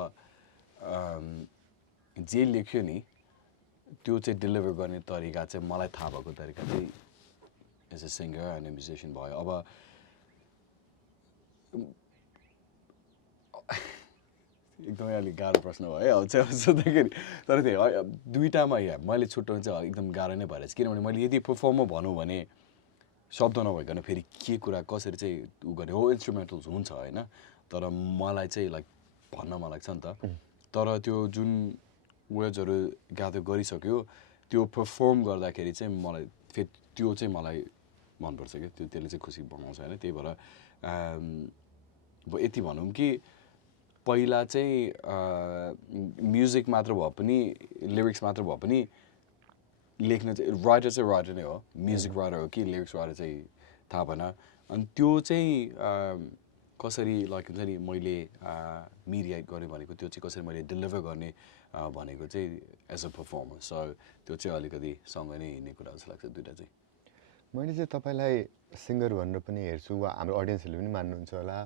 जे लेख्यो नि त्यो चाहिँ डेलिभर गर्ने तरिका चाहिँ मलाई थाहा भएको तरिका चाहिँ as a singer and musician भयो अब एकदमै अलिक गाह्रो प्रश्न भयो अब चाहिँ सोद्धाखेरि तर त्यही दुइटामा या मैले छुट्याउनु चाहिँ एकदम गाह्रो नै भएर किनभने मैले यदि पर्फर्मर भनौँ भने शब्द नभइकन फेरि के कुरा कसरी चाहिँ उ गर्ने हो इन्स्ट्रुमेन्टल्स हुन्छ होइन तर मलाई चाहिँ लाइक भन्न मन लाग्छ नि त तर त्यो जुन वर्ड्सहरू ग्यादर गरिसक्यो त्यो पर्फर्म गर्दाखेरि चाहिँ मलाई फेरि त्यो चाहिँ मलाई मनपर्छ क्या त्यसले चाहिँ खुसी बनाउँछ होइन त्यही भएर अब यति भनौँ कि पहिला चाहिँ म्युजिक मात्र भए पनि लिरिक्स मात्र भए पनि लेख्न चाहिँ राइटर नै हो म्युजिक राइटर हो कि लिरिक्स राइटर चाहिँ थाहा भएन अनि त्यो चाहिँ कसरी लाइक हुन्छ नि मैले मिडिएट गरेँ भनेको त्यो चाहिँ कसरी मैले डेलिभर गर्ने भनेको चाहिँ एज अ पर्फर्मर सो त्यो चाहिँ अलिकति सँगै नै हिँड्ने कुरा जस्तो लाग्छ दुइटा चाहिँ मैले चाहिँ तपाईँलाई सिङ्गर भनेर पनि हेर्छु वा हाम्रो अडियन्सहरूले पनि मान्नुहुन्छ होला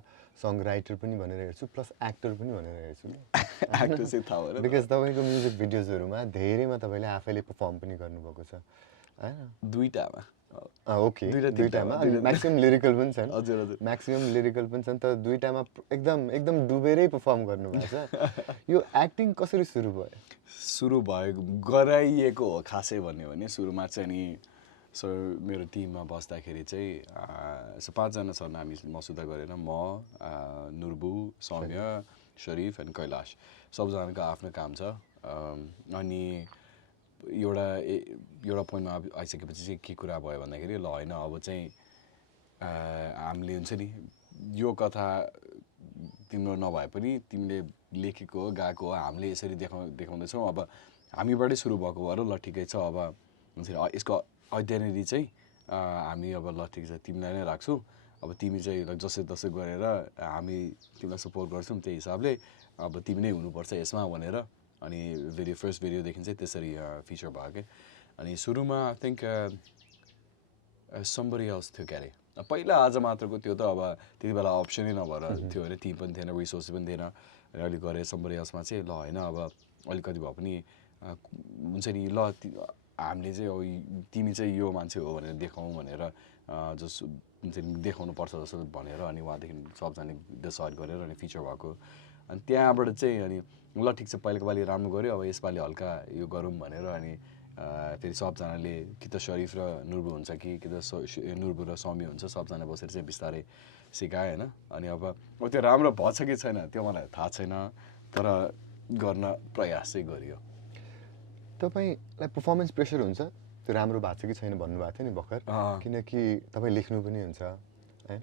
सङ राइटर पनि भनेर हेर्छु प्लस एक्टर पनि भनेर हेर्छु एक्टर चाहिँ थाहा भएन बिकज तपाईँको म्युजिक भिडियोजहरूमा धेरैमा तपाईँले आफैले पर्फर्म पनि गर्नुभएको छ होइन दुइटामा ओके दुइटामा म्याक्सिमम लिरिकल पनि छन् हजुर हजुर म्याक्सिमम लिरिकल पनि छन् तर दुइटामा एकदम डुबेरै पर्फर्म गर्नुभएको छ यो एक्टिङ कसरी सुरु भयो गराइएको हो खासै भन्यो भने सुरुमा चाहिँ नि सो मेरो टिममा बस्दाखेरि चाहिँ सो 5 जना छन् हामी मसुदा गरेर म नुर्बु सौम्य शरीफ एन्ड कैलाश सबजनाको आफ्नो काम छ अनि एउटा पोइन्टमा आइसकेपछि चाहिँ के कुरा भयो भन्दाखेरि ल होइन अब चाहिँ हामीले हुन्छ नि यो कथा तिम्रो नभए पनि तिमीले लेखेको हो गाएको हो हामीले यसरी देखाउँदैछौँ अब हामीबाटै सुरु भएको भएर ल ठिकै छ अब हुन्छ नि यसको आइडेन्टिटी चाहिँ हामी अब ल ठिक छ तिमीलाई नै राख्छौँ अब तिमी चाहिँ जसै तसै गरेर हामी तिमीलाई सपोर्ट गर्छौँ त्यही हिसाबले अब तिमी नै हुनुपर्छ यसमा भनेर अनि फर्स्ट भिडियोदेखि चाहिँ त्यसरी फिचर भयो क्या अनि सुरुमा आई थिङ्क समबडी एल्स थियो क्यारे पहिला आज मात्रको त्यो त अब त्यति बेला अप्सनै नभएर थियो अरे टिम पनि थिएन रिसोर्स पनि थिएन र अलिक गरेँ समबडी एल्समा चाहिँ ल होइन अब अलिकति भए पनि हुन्छ नि ल हामीले चाहिँ अब तिमी चाहिँ यो मान्छे हो भनेर देखाउँ भनेर जस देखाउनुपर्छ जस्तो भनेर अनि उहाँदेखि सबजना डिसाइड गरेर अनि फिचर भएको अनि त्यहाँबाट चाहिँ अनि ल ठिक छ पहिलाको पालि राम्रो गऱ्यो अब यसपालि हल्का यो गरौँ भनेर अनि फेरि सबजनाले कि त शरीफ र नुर्बु हुन्छ कि त नुर्बु र सौम्य हुन्छ सबजना बसेर चाहिँ बिस्तारै सिकायो होइन अनि अब त्यो राम्रो भएछ कि छैन त्यो मलाई थाहा छैन तर गर्न प्रयास चाहिँ गरियो तपाईँलाई पर्फर्मेन्स प्रेसर हुन्छ त्यो राम्रो भएको छ कि छैन भन्नुभएको थियो नि भर्खर किनकि तपाईँ लेख्नु पनि हुन्छ होइन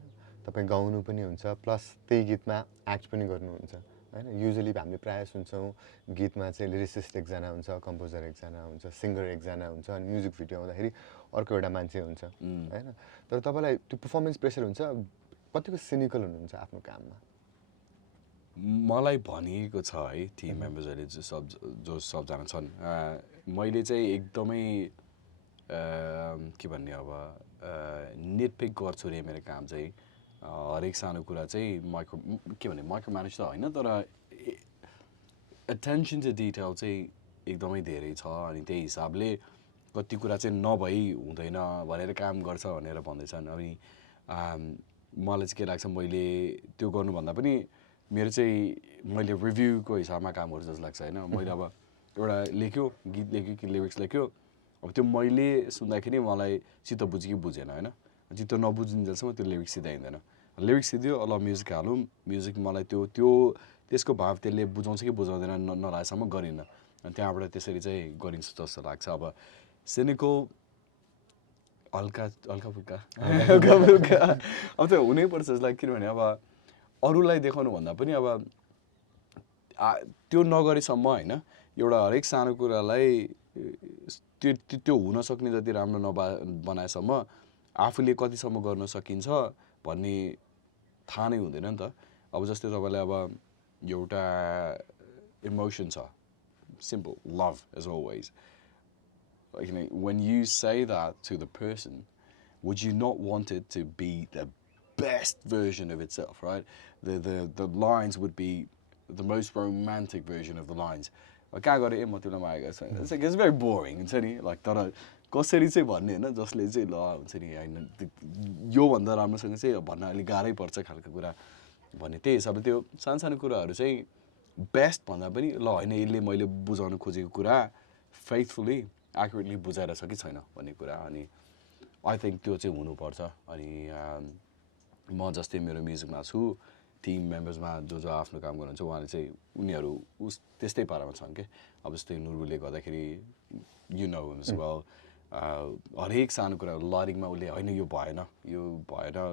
तपाईँ गाउनु पनि हुन्छ प्लस त्यही गीतमा एक्ट पनि गर्नुहुन्छ होइन युजली हामीले प्रायः सुन्छौँ गीतमा चाहिँ लिरिसिस्ट एकजना हुन्छ कम्पोजर एकजना हुन्छ सिङ्गर एकजना हुन्छ अनि म्युजिक भिडियो आउँदाखेरि अर्को एउटा मान्छे हुन्छ होइन तर तपाईँलाई त्यो पर्फर्मेन्स प्रेसर हुन्छ कतिको सिनिकल हुनुहुन्छ आफ्नो काममा मलाई भनिएको छ है टिम मेम्बर्सहरूले जो सबजना छन् मैले चाहिँ एकदमै के भन्ने अब नेटपिक गर्छु रे मेरो काम चाहिँ हरेक सानो कुरा चाहिँ माइक्रो म्यानेज त होइन तर एटेन्सन टु डिटेल चाहिँ एकदमै धेरै छ अनि त्यही हिसाबले कति कुरा चाहिँ नभई हुँदैन भनेर काम गर्छ भनेर भन्दैछन् अनि मलाई चाहिँ के लाग्छ मैले त्यो गर्नुभन्दा पनि मेरो चाहिँ मैले रिभ्यूको हिसाबमा काम गर्छु जस्तो लाग्छ होइन मैले अब एउटा लेख्यो गीत लेख्यो कि लिरिक्स लेख्यो अब त्यो मैले सुन्दाखेरि मलाई चित्त बुझ्यो कि बुझेन होइन चित्त नबुझिन्जेलसम्म त्यो लिरिक्स सिधाइँदैन लिरिक्स सिध्यो ल म्युजिक हालौँ म्युजिक मलाई त्यसको भाव त्यसले बुझाउँछ कि बुझाउँदैन नलागेसम्म गरिनँ अनि त्यहाँबाट त्यसरी चाहिँ गरिन्छ जस्तो लाग्छ अब सिनिकल हल्का फुल्का अब त्यो हुनैपर्छ जस्तो लाग्छ किनभने अब अरूलाई देखाउनु भन्दा पनि अब त्यो नगरेसम्म होइन एउटा हरेक सानो कुरालाई त्यो हुन सक्ने जति राम्रो बनाएसम्म आफूले कतिसम्म गर्न सकिन्छ भन्ने थाहा नै हुँदैन नि त अब जस्तै तपाईँलाई अब एउटा इमोसन छ simple love as always when you say that to the person would you not want it to be the best version of itself, right? The lines would be the most romantic version of the lines. It's very boring, like तर कसरी चाहिँ भन्ने हैन जसले चाहिँ ल हुन्छ नि हैन यो भन्दा राम्रोसँग चाहिँ भन्न अलि गाह्रै पर्छ खालको कुरा भन्ने त्यही हिसाबले त्यो सानो कुराहरु चाहिँ बेस्ट भन्दा पनि ल हैन यसले मैले बुझाउन खोजेको कुरा फेथफुली एक्युरेटली बुझाएर छ कि छैन भन्ने कुरा अनि आई थिंक त्यो चाहिँ हुनुपर्छ अनि म जस्तै मेरो म्युजिकमा छु टिम मेम्बर्समा जो आफ्नो काम गर्नुहुन्छ उहाँले चाहिँ उनीहरू त्यस्तै पारामा छन् के अब जस्तै नुरुले गर्दाखेरि you know him as well हरेक सानो कुरा लरिङमा उसले हैन यो भएन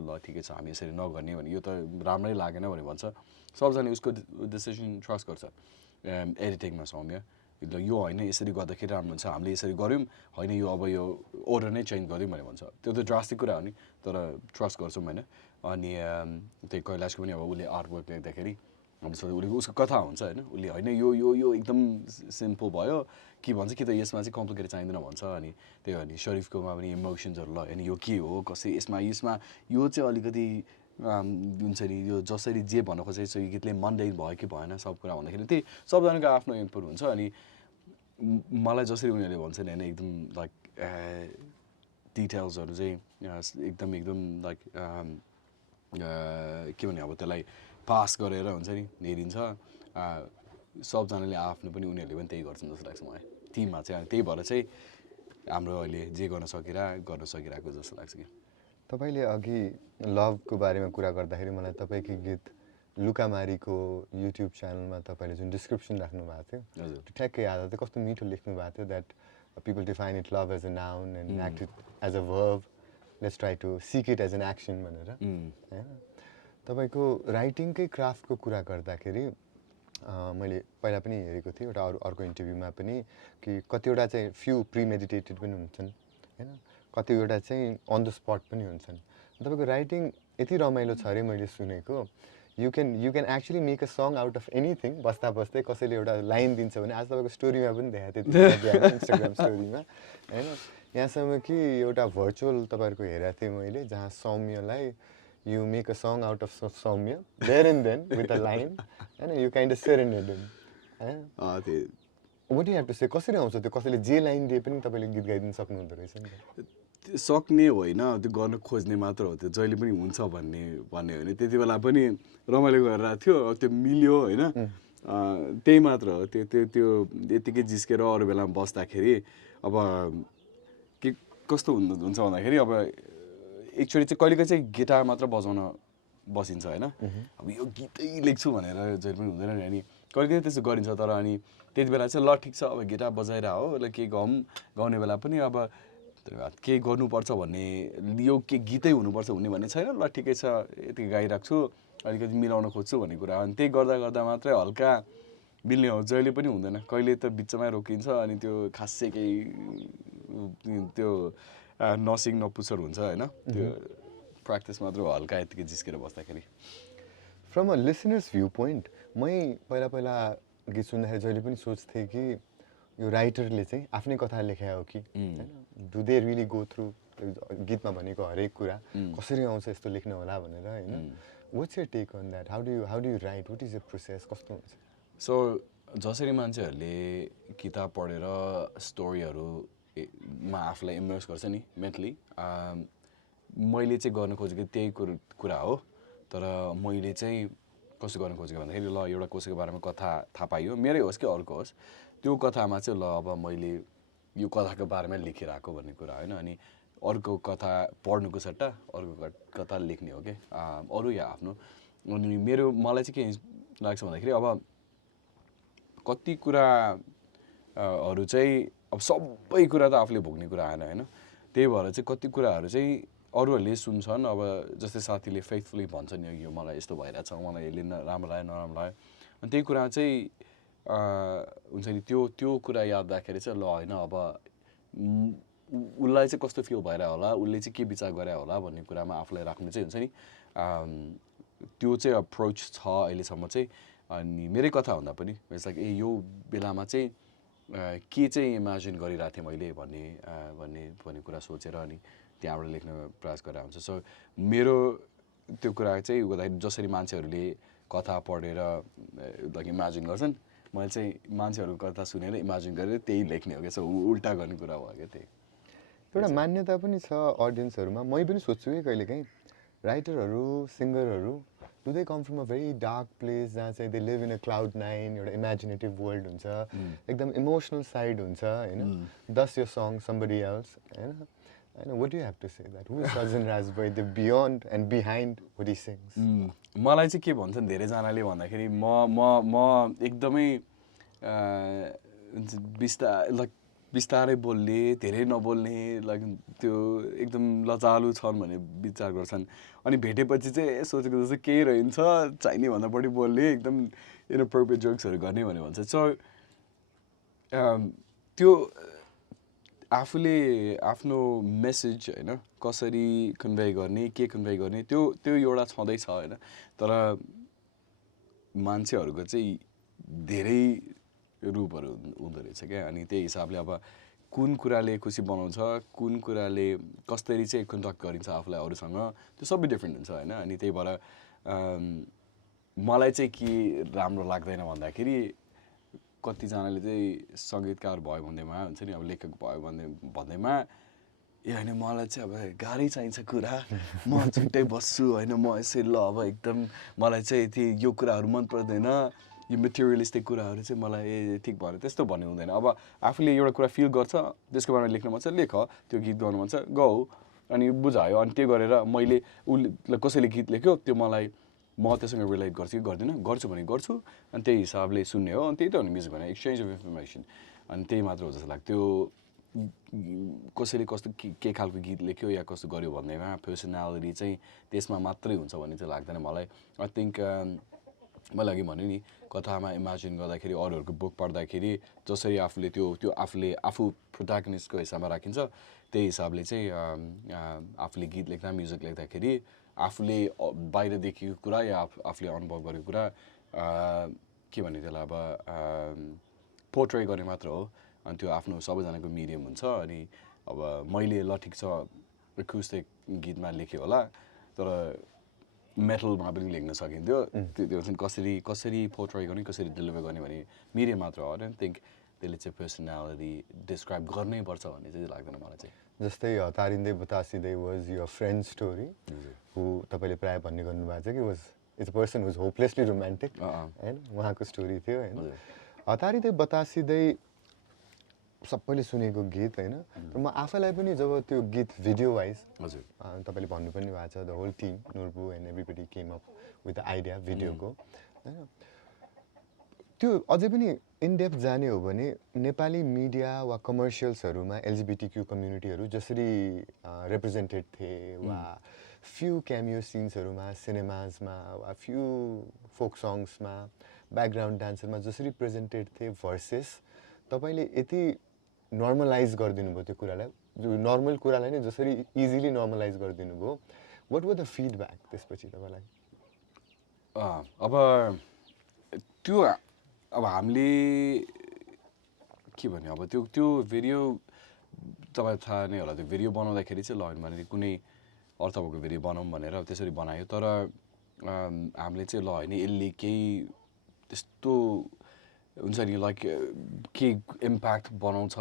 ल ठिकै छ हामी यसरी नगर्ने भने यो त राम्रै लागेन भने भन्छ सबजना उसको डिसिजन ट्रस्ट गर्छ एडिटिङमा सौम्य यो हैन यसरी गर्दाखेरि राम्रो हुन्छ हामीले यसरी गर्यौं हैन यो अब यो अर्डर नै चेन्ज गर्यौं भने भन्छ त्यो त ड्रास्टिक कुरा हो नि तर ट्रस्ट गर्छौं हैन अनि त्यही कैलाशको पनि अब उसले आर्ट वर्क लेख्दाखेरि उसले उसको कथा हुन्छ हैन उसले हैन यो एकदम सिम्पल भयो के भन्छ कि त यसमा चाहिँ कम्प्लिकेटेड चाहिँदैन भन्छ अनि त्यही हो नि शरीफकोमा पनि इमोसन्सहरु ल हैन यो के हो कसै यसमा यो चाहिँ अलिकति हुन्छ नि यो जसरी जे भन्न खोजेको छ यो गीतले मनडेन भयो कि भएन सब कुरा भन्दाखेरि त्यही सबजनाको आफ्नो इनपुट हुन्छ अनि मलाई जसरी उनीहरूले भन्छन् हैन एकदम लाइक डिटेल्सहरु चाहिँ एकदम लाइक के भन्ने अब त्यसलाई पास गरेर हुन्छ नि हेरिन्छ सबजनाले आफ्नो पनि उनीहरूले पनि त्यही गर्छन् जस्तो लाग्छ मलाई टिममा चाहिँ त्यही भएर चाहिँ हाम्रो अहिले जे गर्न सकिरहेको जस्तो लाग्छ कि तपाईले अघि लभको बारेमा कुरा गर्दाखेरि मलाई तपाईको गीत लुकामारीको युट्युब च्यानलमा तपाईले जुन डिस्क्रिप्सन राख्नु भएको थियो ठ्याक्कै याद आयो कस्तो मिठो लेख्नु भएको थियो that people define it love as a noun and act it as a verb let's try to seek it as an action भनेर हैन तपाईको राइटिङकै क्राफ्टको कुरा गर्दाखेरि मैले पहिला पनि हेरेको थिएँ एउटा अर्को इन्टरभ्यूमा पनि कि कतिवटा चाहिँ फ्यु प्रिमेडिटेटेड पनि हुन्छन् हैन कतिवटा चाहिँ अन द स्पट पनि हुन्छन् तपाईको राइटिङ यति रमाइलो छ रे मैले सुनेको you can actually make a song out of anything बस्दा बस्दै कसैले एउटा लाइन दिन्छ भने आज तपाईको स्टोरीमा पनि देखाएको थियो इन्स्टाग्राम स्टोरीमा हैन यहाँसम्म कि एउटा भर्चुअल तपाईहरुको हेरेको थिएँ मैले जहाँ सौम्यलाई you make a song out of Soumya there and then with a line and you kind of serenade him What do you have to say? कसरी आउँछ त्यो? कसैले जे लाइन दिए पनि तपाईँले गीत गाइदिन सक्नुहुँदो रहेछ नि त। सक्ने होइन, त्यो गर्न खोज्ने मात्र हो, त्यो जहिले पनि हुन्छ भन्ने होइन। त्यति बेला पनि रमाइलो गरिरहेको थियो, त्यो मिल्यो होइन, त्यही मात्र हो। त्यो यतिकै जिस्केर अरू बेलामा बस्दाखेरि अब के कस्तो हुन्छ भन्दाखेरि अब एकचोटि चाहिँ कहिलेकाहीँ चाहिँ गिटार मात्र बजाउन बसिन्छ होइन। अब यो गीतै लेख्छु भनेर जहिले पनि हुँदैन नि। अनि कहिलेकाहीँ त्यसो गरिन्छ, तर अनि त्यति बेला चाहिँ ल ठिक छ अब गिटार बजाएर हो ल केही गाउने बेला पनि अब केही गर्नुपर्छ भन्ने, यो के गीतै हुनुपर्छ भन्ने छैन। ल ठिकै छ यति गाइरहेको छु, अलिकति मिलाउन खोज्छु भन्ने कुरा। अनि त्यही गर्दा गर्दा मात्रै हल्का मिल्ने हो, जहिले पनि हुँदैन। कहिले त बिचमै रोकिन्छ, अनि त्यो खासै केही त्यो नसिङ नपुछर हुन्छ होइन। त्यो प्र्याक्टिस मात्र हो, हल्का यतिकै जिस्केर बस्दाखेरि। From a listeners view point, पहिला गीत सुन्दाखेरि जहिले पनि सोच्थेँ कि यो राइटरले चाहिँ आफ्नै कथा लेखे हो कि होइन। Do they really go through गीतमा भनेको हरेक कुरा कसरी आउँछ यस्तो लेख्न होला भनेर होइन। What's your take on that? How do you write? What is the process? कस्तो हुन्छ? सो जसरी मान्छेहरूले किताब पढेर स्टोरीहरूमा आफूलाई इमर्स गर्छ नि मेन्टली, मैले चाहिँ गर्न खोजेको त्यही कुरा हो। तर मैले चाहिँ कसो गर्न खोजेको भन्दाखेरि ल एउटा कसैको बारेमा कथा थाहा पाइयो, मेरै होस् कि अर्को होस्, त्यो कथामा चाहिँ ल अब मैले यो कथाको बारेमा लेखिरहेको भन्ने कुरा होइन। अनि अर्को कथा पढ्नुको सट्टा अर्को कथा लेख्ने हो कि अरू या आफ्नो। अनि मलाई चाहिँ के लाग्छ भन्दाखेरि अब कति कुराहरू चाहिँ अब सबै कुरा त आफूले भोग्ने कुरा आएन होइन। त्यही भएर चाहिँ कति कुराहरू चाहिँ अरूहरूले सुन्छन्। अब जस्तै साथीले फेथफुली भन्छ नि यो मलाई यस्तो भइरहेछ, मलाई यसले राम्रो लाग्यो नराम्रो लाग्यो, अनि त्यही कुरा चाहिँ हुन्छ नि। त्यो कुरा याद राखेर चाहिँ ल होइन अब उसलाई चाहिँ कस्तो फिल भइरहेको होला, उसले चाहिँ के विचार गरे होला भन्ने कुरामा आफूलाई राख्नु चाहिँ हुन्छ नि। त्यो चाहिँ अप्रोच छ अहिलेसम्म चाहिँ। अनि मेरै कथा भन्दा पनि इट्स लाइक यो बेलामा चाहिँ के चाहिँ इमेजिन गरिरहेको थिएँ मैले भन्ने कुरा सोचेर अनि त्यहाँबाट लेख्न प्रयास गरेर हुन्छ। सो मेरो त्यो कुरा चाहिँ गर्दाखेरि जसरी मान्छेहरूले कथा पढेर लाइक इमेजिन गर्छन्, मैले चाहिँ मान्छेहरूको कथा सुनेर इमेजिन गरेर त्यही लेख्ने हो क्या। सो उल्टा गर्ने कुरा भयो क्या। त्यही एउटा मान्यता पनि छ अडियन्सहरूमा, मै पनि सोध्छु कि कहिलेकाहीँ राइटरहरू सिङ्गरहरू do they come from a very dark place जहाँ चाहिँ they live in a cloud nine, एउटा इमेजिनेटिभ वर्ल्ड हुन्छ, एकदम इमोसनल साइड हुन्छ होइन। दस यो सङ समबडी एल्स होइन। What do you have to say that? Who is Sajjan Vaidya beyond and behind what he sings? मलाई चाहिँ के भन्छन् धेरैजनाले भन्दाखेरि म एकदमै बिस्तारै बोल्ने, धेरै नबोल्ने, लाइक त्यो एकदम लजालु छन् भन्ने विचार गर्छन्। अनि भेटेपछि चाहिँ सोचेको जस्तो केही रहन्छ, चाहिने भन्दा बढी बोल्ने, एकदम इनअप्रोप्रिएट जोक्सहरू गर्ने भनेर भन्छ। सो त्यो आफूले आफ्नो मेसेज होइन कसरी कन्भे गर्ने, के कन्भे गर्ने, त्यो एउटा छँदैछ होइन। तर मान्छेहरूको चाहिँ धेरै रूपहरू हुँदो रहेछ क्या। अनि त्यही हिसाबले अब कुन कुराले खुसी बनाउँछ, कुन कुराले कसरी चाहिँ कन्डक्ट गरिन्छ आफूलाई अरूसँग, त्यो सबै डिफ्रेन्ट हुन्छ होइन। अनि त्यही भएर मलाई चाहिँ के राम्रो लाग्दैन भन्दाखेरि कतिजनाले चाहिँ सङ्गीतकार भयो भन्दैमा हुन्छ नि, अब लेखक भयो भन्दैमा ए होइन मलाई चाहिँ अब गाह्रै चाहिन्छ कुरा, म छुट्टै बस्छु होइन, म यसै ल अब एकदम मलाई चाहिँ यो कुराहरू मन पर्दैन, यो मेटेरियलिस्टिक कुराहरू चाहिँ मलाई ठिक भएर त्यस्तो भन्ने हुँदैन। अब आफूले एउटा कुरा फिल गर्छ, त्यसको बारेमा लेख्न मन छ लेख, त्यो गीत गाउनु मन छ गाऊ, अनि बुझायो। अनि त्यो गरेर मैले उसले कसैले गीत लेख्यो त्यो म त्योसँग रिलेट गर्छु कि गर्दिनँ, गर्छु भने गर्छु, अनि त्यही हिसाबले सुन्ने हो। अनि त्यही त हो नि म्युजिक भने एक्सचेन्ज अफ इन्फर्मेसन। अनि त्यही मात्र हो जस्तो लाग्छ। त्यो कसैले कस्तो के खालको गीत लेख्यो या कस्तो गर्यो भन्दैमा पर्सनालिटी चाहिँ त्यसमा मात्रै हुन्छ भन्ने चाहिँ लाग्दैन मलाई। आई थिङ्क मैले अघि भने नि कथामा इमेजिन गर्दाखेरि अरूहरूको बुक पढ्दाखेरि जसरी आफूले आफू प्रोटागनिस्टको हिसाबमा राखिन्छ, त्यही हिसाबले चाहिँ आफूले गीत लेख्दा म्युजिक लेख्दाखेरि आफूले बाहिर देखेको कुरा या आफूले अनुभव गरेको कुरा के भन्ने त्यसलाई अब पोर्ट्रे गर्ने मात्र हो। अनि त्यो आफ्नो सबैजनाको मिडियम हुन्छ। अनि अब मैले ल ठिक छ एकुस्टिक गीतमा लेखेँ होला, तर मेटलमा पनि लेख्न सकिन्थ्यो। त्यो चाहिँ कसरी पोर्ट्रे गर्ने, कसरी डेलिभर गर्ने भने मिडियम मात्र हो। आई डोन्ट थिङ्क त्यसले चाहिँ पर्सनालिटी डिस्क्राइब गर्नै पर्छ भन्ने चाहिँ लाग्दैन मलाई चाहिँ जस्तै हतारिँदै बतासिँदै वाज योर फ्रेन्ड स्टोरी हु तपाईँले प्रायः भन्ने गर्नुभएको छ कि was it's a person was hopelessly romantic होइन उहाँको स्टोरी थियो होइन हतारिँदै बतासिँदै सबैले सुनेको गीत होइन र म आफैलाई पनि जब त्यो गीत भिडियो वाइज हजुर तपाईँले भन्नु पनि भएको छ the whole team Norbu and everybody came up with the idea भिडियोको होइन त्यो अझै पनि इनडेप्थ जाने हो भने नेपाली मिडिया वा कमर्सियल्सहरूमा एलजिबिटिक्यू कम्युनिटीहरू जसरी रिप्रेजेन्टेड थिए वा फ्यु क्यामियो सिन्सहरूमा सिनेमाजमा वा फ्यु फोक सङ्ग्समा ब्याकग्राउन्ड डान्सरमा जसरी प्रेजेन्टेड थिए भर्सेस तपाईँले यति नर्मलाइज गरिदिनु भयो त्यो कुरालाई नर्मल कुरालाई नै जसरी इजिली नर्मलाइज गरिदिनु भयो वाट वर द फिडब्याक त्यसपछि तपाईँलाई अब त्यो अब हामीले के भन्यो अब त्यो भिडियो तपाईँ थाहा नै होला त्यो भिडियो बनाउँदाखेरि चाहिँ ल भने कुनै अर्थ भएको भिडियो बनाऊँ भनेर त्यसरी बनायो तर हामीले चाहिँ ल होइन यसले केही त्यस्तो हुन्छ नि लाइक के इम्प्याक्ट बनाउँछ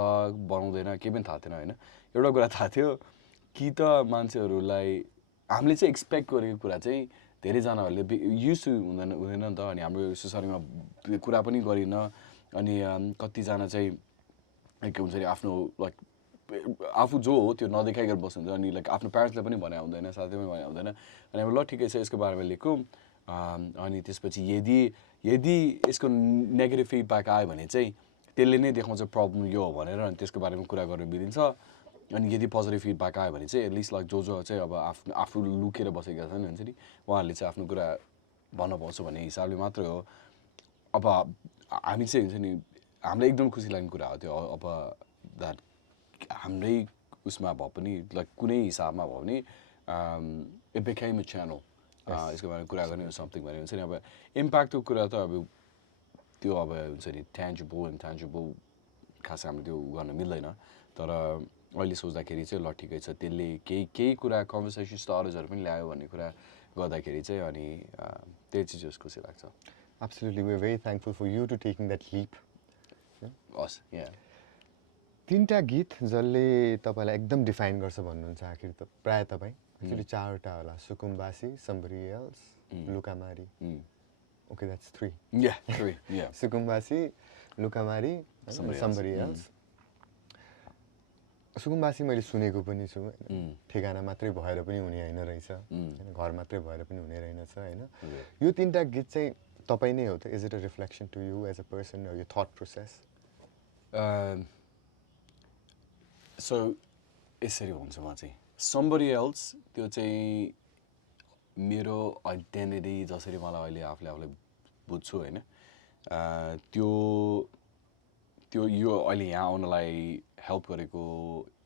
बनाउँदैन केही पनि थाहा थिएन होइन एउटा कुरा थाहा थियो कि त मान्छेहरूलाई हामीले चाहिँ एक्सपेक्ट गरेको कुरा चाहिँ धेरैजनाहरूले युज हुँदैन नि त अनि हाम्रो सोसाइटीमा कुरा पनि गरिन अनि कतिजना चाहिँ के हुन्छ नि आफ्नो लाइक आफू जो हो त्यो नदेखाइकन बस्नुहुन्छ अनि लाइक आफ्नो प्यारेन्ट्सलाई पनि भने हुँदैन साथै पनि भने हुँदैन अनि अब ल ठिकै छ यसको बारेमा लेखौँ अनि त्यसपछि यदि यसको नेगेटिभ फिडब्याक आयो भने चाहिँ त्यसले नै देखाउँछ प्रब्लम यो हो भनेर अनि त्यसको बारेमा कुरा गर्न मिलिन्छ अनि यदि पोजिटिभ फिडब्याक आयो भने चाहिँ एटलिस्ट लाइक जो चाहिँ अब आफू लुकेर बसेका छन् हुन्छ नि उहाँहरूले चाहिँ आफ्नो कुरा भन्न पाउँछ भन्ने हिसाबले मात्रै हो अब हामी चाहिँ हुन्छ नि हामीलाई एकदम खुसी लाग्ने कुरा हो त्यो अब द्याट हाम्रै उसमा भए पनि लाइक कुनै हिसाबमा भयो भने इट बिकेम अ च्यानल यसको बारेमा कुरा गर्ने समथिङ भने हुन्छ नि अब इम्प्याक्टको कुरा त अब त्यो अब हुन्छ नि ट्यान्जिबल इन्ट्यान्जिबल खास हामीले त्यो गर्न मिल्दैन तर अहिले सोच्दाखेरि चाहिँ ल ठिकै छ त्यसले केही कुरा कन्भर्सेसन स्टार्टर्सहरू पनि ल्यायो भन्ने कुरा गर्दाखेरि चाहिँ अनि त्यही चिज जस खुसी लाग्छ Absolutely, we're very thankful for you to taking that leap. हस् या तीनटा गीत जसले तपाईँलाई एकदम डिफाइन गर्छ भन्नुहुन्छ आखिर त प्रायः तपाईँ एक्चुअली चारवटा होला सुकुम्बासी somebody else लुकामारी okay that's three सुकुम्बासी लुकामारी somebody else सुकुम्बासी मैले सुनेको पनि छु ठेगाना मात्रै भएर पनि हुने होइन रहेछ हैन घर मात्रै भएर पनि हुने रहेनछ हैन यो तीनटा गीत चाहिँ तपाईँ नै हो त is it a reflection to you as a person or your thought process so यसरी हुन्छ म चाहिँ somebody else त्यो चाहिँ मेरो आइडेन्टिटी जसरी मलाई अहिले आफूले बुझ्छु होइन त्यो यो अहिले यहाँ आउनलाई हेल्प गरेको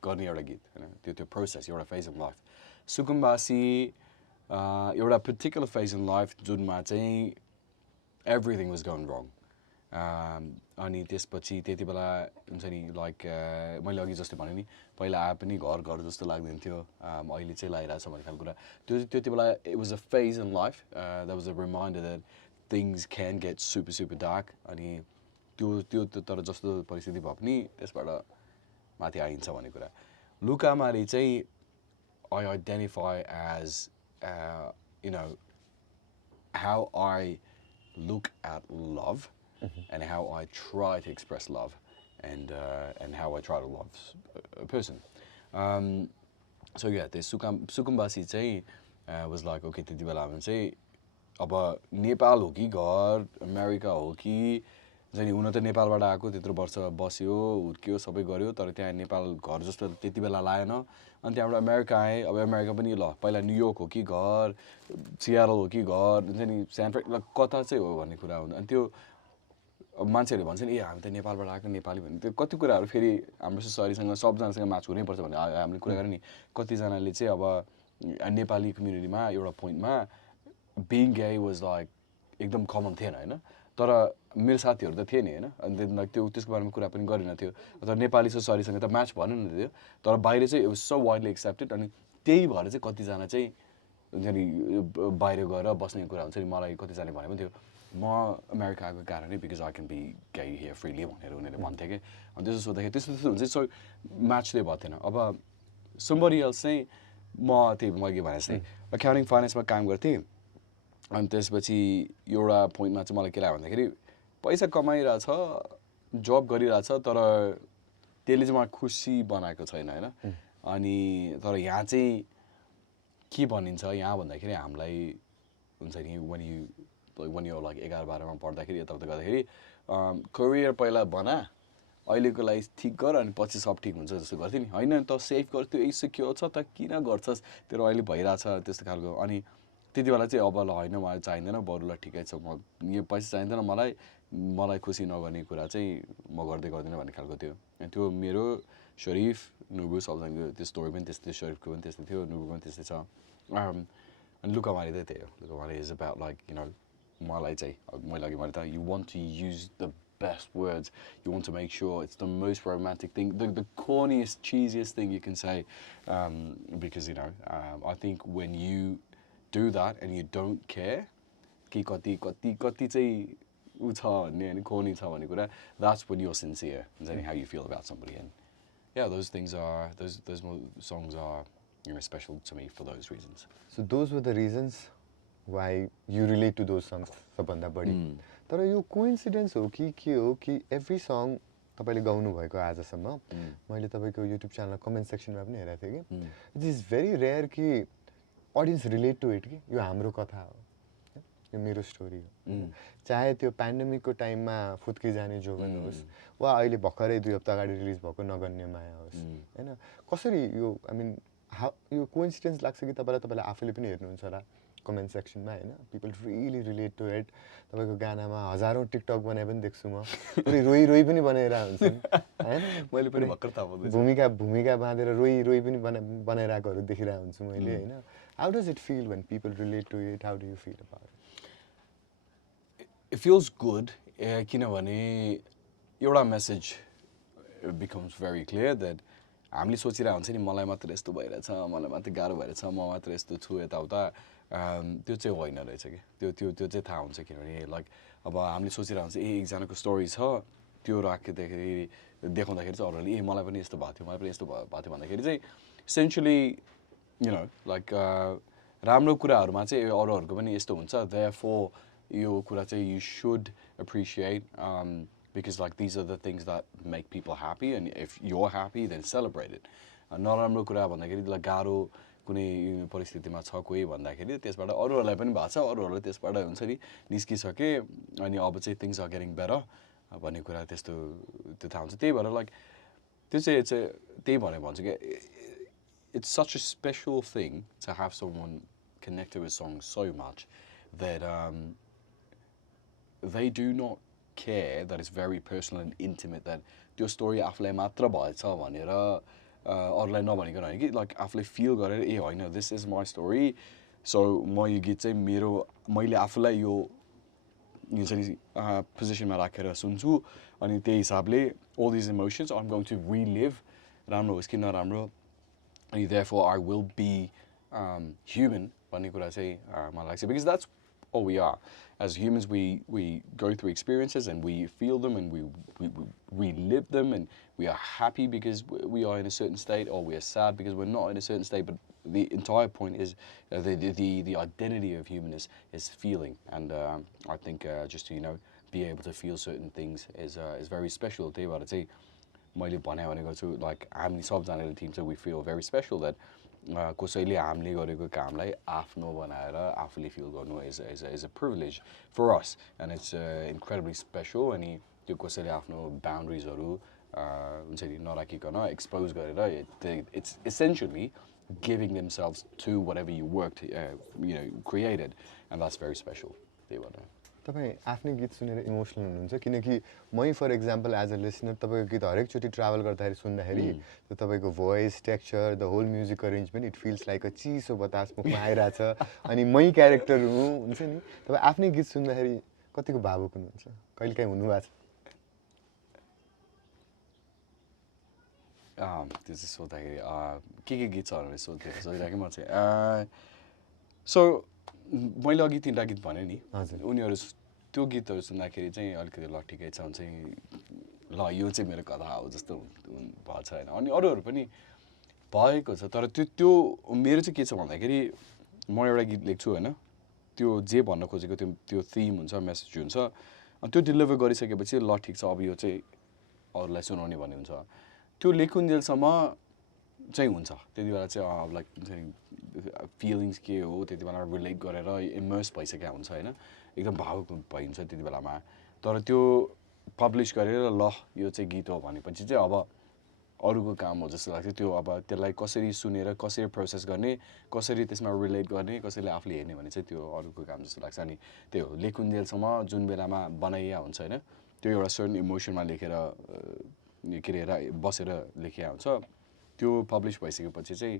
गर्ने एउटा गीत होइन त्यो प्रोसेस एउटा फेज इन लाइफ सुकुम्बासी एउटा पर्टिकुलर फेज इन लाइफ जुनमा चाहिँ एभ्रिथिङ वाज गन रङ अनि त्यसपछि त्यति बेला हुन्छ नि लाइक मैले अघि जस्तो भने नि पहिला आए पनि घर जस्तो लाग्दैन थियो अहिले चाहिँ लागिरहेको छ भन्ने खालको कुरा त्यति बेला it was a phase in life that was a reminder that things can get super dark अनि त्यो तर जस्तो परिस्थिति भए पनि त्यसबाट माथि आइन्छ भन्ने कुरा लुकामारी चाहिँ I identify as you know how I look at love and how I try to express love and how I try to love a person. So yeah, the Sukumbasi चाहिँ was like okay त्यति बेला हामी चाहिँ अब नेपाल हो कि घर America हो कि जनि हुन त नेपालबाट आएको त्यत्रो वर्ष बस्यो हुर्क्यो सबै गर्यो तर त्यहाँ नेपाल घर जस्तो त्यति बेला लागेन अनि त्यहाँबाट अमेरिका आएँ अब अमेरिका पनि ल पहिला न्युयोर्क हो कि घर सियाटल हो कि घर हुन्छ नि स्यानफ्रान्सिस्को कता चाहिँ हो भन्ने कुरा हुन्छ अनि त्यो मान्छेहरूले भन्छन् ए हामी त नेपालबाट आएको नेपाली भन्ने त्यो कति कुराहरू फेरि हाम्रो सोसाइटीसँग सबजनासँग म्याच हुनैपर्छ भन्ने हामीले कुरा गरेँ नि कतिजनाले चाहिँ अब नेपाली कम्युनिटीमा एउटा पोइन्टमा बिङ गे वाज लाइक एकदम कमन थिएन होइन तर मेरो साथीहरू त थिए नि होइन अनि त्यसको बारेमा कुरा पनि गरेन थियो तर नेपाली सोसाइटीसँग त म्याच भएन नि थियो तर बाहिर चाहिँ it was so widely accepted अनि त्यही भएर चाहिँ कतिजना चाहिँ हुन्छ नि बाहिर गएर बस्ने कुरा हुन्छ नि मलाई कतिजनाले भने पनि थियो म अमेरिका आएको कारणै because I can be gay here freely भनेर उनीहरूले भन्थ्यो कि अनि त्यसो सोद्धाखेरि त्यस्तो हुन्छ सो म्याचले भएको थिएन अब somebody else चाहिँ म त्यही मैले भने जस्तै अकाउन्टिङ फाइनेन्समा काम गर्थेँ अनि त्यसपछि एउटा पोइन्टमा चाहिँ मलाई के लाग्यो भन्दाखेरि पैसा कमाइरहेछ जब गरिरहेछ तर त्यसले चाहिँ मलाई खुसी बनाएको छैन होइन अनि तर यहाँ चाहिँ के भनिन्छ यहाँ भन्दाखेरि हामीलाई हुन्छ नि when you're like 11-12मा पढ्दाखेरि यताउता गर्दाखेरि करियर पहिला बना अहिलेको लागि ठिक गर अनि पछि सब ठिक हुन्छ जस्तो गर्थ्यो नि होइन त सेभ गर त्यो सिक्योर छ त किन गर्छस् तेरो अहिले भइरहेछ त्यस्तो खालको अनि त्यति बेला चाहिँ अब ल होइन मलाई चाहिँदैन बरु ल ठिकै छ म यो पैसा चाहिँदैन मलाई खुसी नगर्ने कुरा चाहिँ म गर्दिनँ भन्ने खालको थियो अनि त्यो मेरो शरीफ नुबु सबजनाको त्यो स्टोरी पनि त्यस्तै शरीफको पनि त्यस्तै थियो नुबु पनि त्यस्तै छ अनि लुकामारी चाहिँ त्यही हो लुकामारी इज अबाउट लाइक मलाई चाहिँ मैले अघि भने त you want to use the best words. You want to make sure it's the most romantic thing, the corniest, cheesiest thing you can say, because I think when you do that and you don't care, that's when you're sincere and how you feel about somebody. And yeah, those songs are special to me for those reasons. So those were the reasons why you relate to those songs सबभन्दा बढी तर यो coincidence हो कि के हो कि every song तपाईँले गाउनु भएको आजसम्म मैले तपाईँको युट्युब च्यानल कमेन्ट सेक्सनमा पनि हेरेको थिएँ कि इट इज भेरी रेयर कि अडियन्स रिलेट टु इट कि यो हाम्रो कथा हो यो मेरो स्टोरी हो चाहे त्यो पेन्डेमिकको टाइममा फुत्की जाने जोगन होस् वा अहिले भर्खरै 2 हप्ता अगाडि रिलिज भएको नगन्य माया होस् होइन कसरी यो आई मिन यो कोइन्सिडेन्स लाग्छ कि तपाईँले आफैले पनि हेर्नुहुन्छ होला कमेन्ट सेक्सनमा होइन people really relate to it तपाईँको गानामा हजारौँ टिकटक बनाए पनि देख्छु म पुरै रोई पनि बनाइरहेको हुन्छ होइन मैले पनि भर्खर थाहा पाउँदैछु भूमिका बाँधेर रोई पनि बनाइरहेकोहरू देखिरहेको हुन्छु मैले होइन how does it feel when people relate to it how do you feel about it feels good किनभने एउटा message becomes very clear that हामीले सोचिरहेको हुन्छ नि मलाई मात्र यस्तो भइरहेछ मलाई मात्र गाह्रो भइरहेछ म मात्र यस्तो छु यताउता त्यो चाहिँ होइन रहेछ कि त्यो चाहिँ थाहा हुन्छ किनभने लाइक अब हामीले सोचिरहेको हुन्छ एकजनाको स्टोरी छ त्यो राख्दाखेरि देखाउँदाखेरि चाहिँ अरूहरूले मलाई पनि यस्तो भएको थियो मलाई पनि यस्तो भएको थियो भन्दाखेरि चाहिँ इसेन्सियली लाइक राम्रो कुराहरूमा चाहिँ अरूहरूको पनि यस्तो हुन्छ देयरफोर यो कुरा चाहिँ you should appreciate because like these are the things that make people happy and if you're happy then celebrate it नराम्रो कुरा भन्दाखेरि ल गाह्रो कुनै परिस्थितिमा छ कोही भन्दाखेरि त्यसबाट अरूहरूलाई पनि भएको छ अरूहरूले त्यसबाट हुन्छ नि निस्किसके अनि अब चाहिँ थिङ्स आर गेटिङ बेटर भन्ने कुरा त्यस्तो त्यो थाहा हुन्छ त्यही भएर लाइक त्यो चाहिँ त्यही भनेर भन्छु कि it's such a special thing to have someone connected with songs so much that they do not care that it's very personal and intimate that त्यो स्टोरी आफूलाई मात्र भएछ भनेर अरूलाई नभनिकन होइन कि लाइक आफूले फिल गरेर ए होइन this is my story so म यो गीत चाहिँ मैले आफूलाई यो हुन्छ नि पोजिसनमा राखेर सुन्छु अनि त्यही हिसाबले all these emotions I'm going to relive राम्रो होस् कि नराम्रो अनि therefore I will be human भन्ने कुरा चाहिँ मलाई लाग्छ because that's all we are. As humans, we go through experiences and we feel them and we live them and we are happy because we are in a certain state or we are sad because we're not in a certain state. But the entire point is the identity of humanness is feeling, and I think just to be able to feel certain things is very special. त्यही भएर चाहिँ मैले भनेको छु like हामी सबजनाले team चाहिँ we feel very special that कसैले हामीले गरेको कामलाई आफ्नो बनाएर आफूले फिल गर्नु is a privilege for us and it's incredibly special अनि त्यो कसैले आफ्नो बाउन्ड्रिजहरू हुन्छ नि नराखिकन एक्सपोज गरेर it's essentially giving themselves to whatever you worked created and that's very special त्यही भएर तपाईँ आफ्नै गीत सुनेर इमोसनल हुनुहुन्छ किनकि मै for example as a listener तपाईँको गीत हरेकचोटि ट्राभल गर्दाखेरि सुन्दाखेरि त्यो तपाईँको voice texture the whole music arrangement it feels like a चिसो बतास मुखमा आइरहेछ अनि मै क्यारेक्टर हुन्छ नि तपाईँ आफ्नै गीत सुन्दाखेरि कतिको भावुक हुनुहुन्छ कहिले काहीँ हुनुभएको छ त्यो चाहिँ सोद्धाखेरि के गीत छ भनेर सोधिरहेको म चाहिँ सो मैले अघि 3टा गीत भने नि उनीहरू त्यो गीतहरू सुन्दाखेरि चाहिँ अलिकति ल ठिकै छ चाहिँ ल यो चाहिँ मेरो कथा हो जस्तो भएको छ होइन अनि अरूहरू पनि भएको छ तर त्यो मेरो चाहिँ के छ भन्दाखेरि म एउटा गीत लेख्छु होइन त्यो जे भन्न खोजेको त्यो थिम हुन्छ मेसेज हुन्छ अनि त्यो डेलिभर गरिसकेपछि ल ठिक छ अब यो चाहिँ अरूलाई सुनाउने भन्ने हुन्छ त्यो लेखुन्जेलसम्म चाहिँ हुन्छ त्यति बेला चाहिँ अब लाइक फिलिङ्स के हो त्यति बेला रिलेट गरेर इमर्स भइसकेको हुन्छ होइन एकदम भावुक भइन्छ त्यति बेलामा तर त्यो पब्लिस गरेर ल यो चाहिँ गीत हो भनेपछि चाहिँ अब अरूको काम हो जस्तो लाग्छ त्यो अब त्यसलाई कसरी सुनेर कसरी प्रोसेस गर्ने कसरी त्यसमा रिलेट गर्ने कसैले आफूले हेर्ने भने चाहिँ त्यो अरूको काम जस्तो लाग्छ अनि त्यो लेखुन्जेलसम्म जुन बेलामा बनाइया हुन्छ होइन त्यो एउटा सर्टन इमोसनमा लेखेर के अरे बसेर लेखिया हुन्छ त्यो पब्लिस भइसकेपछि चाहिँ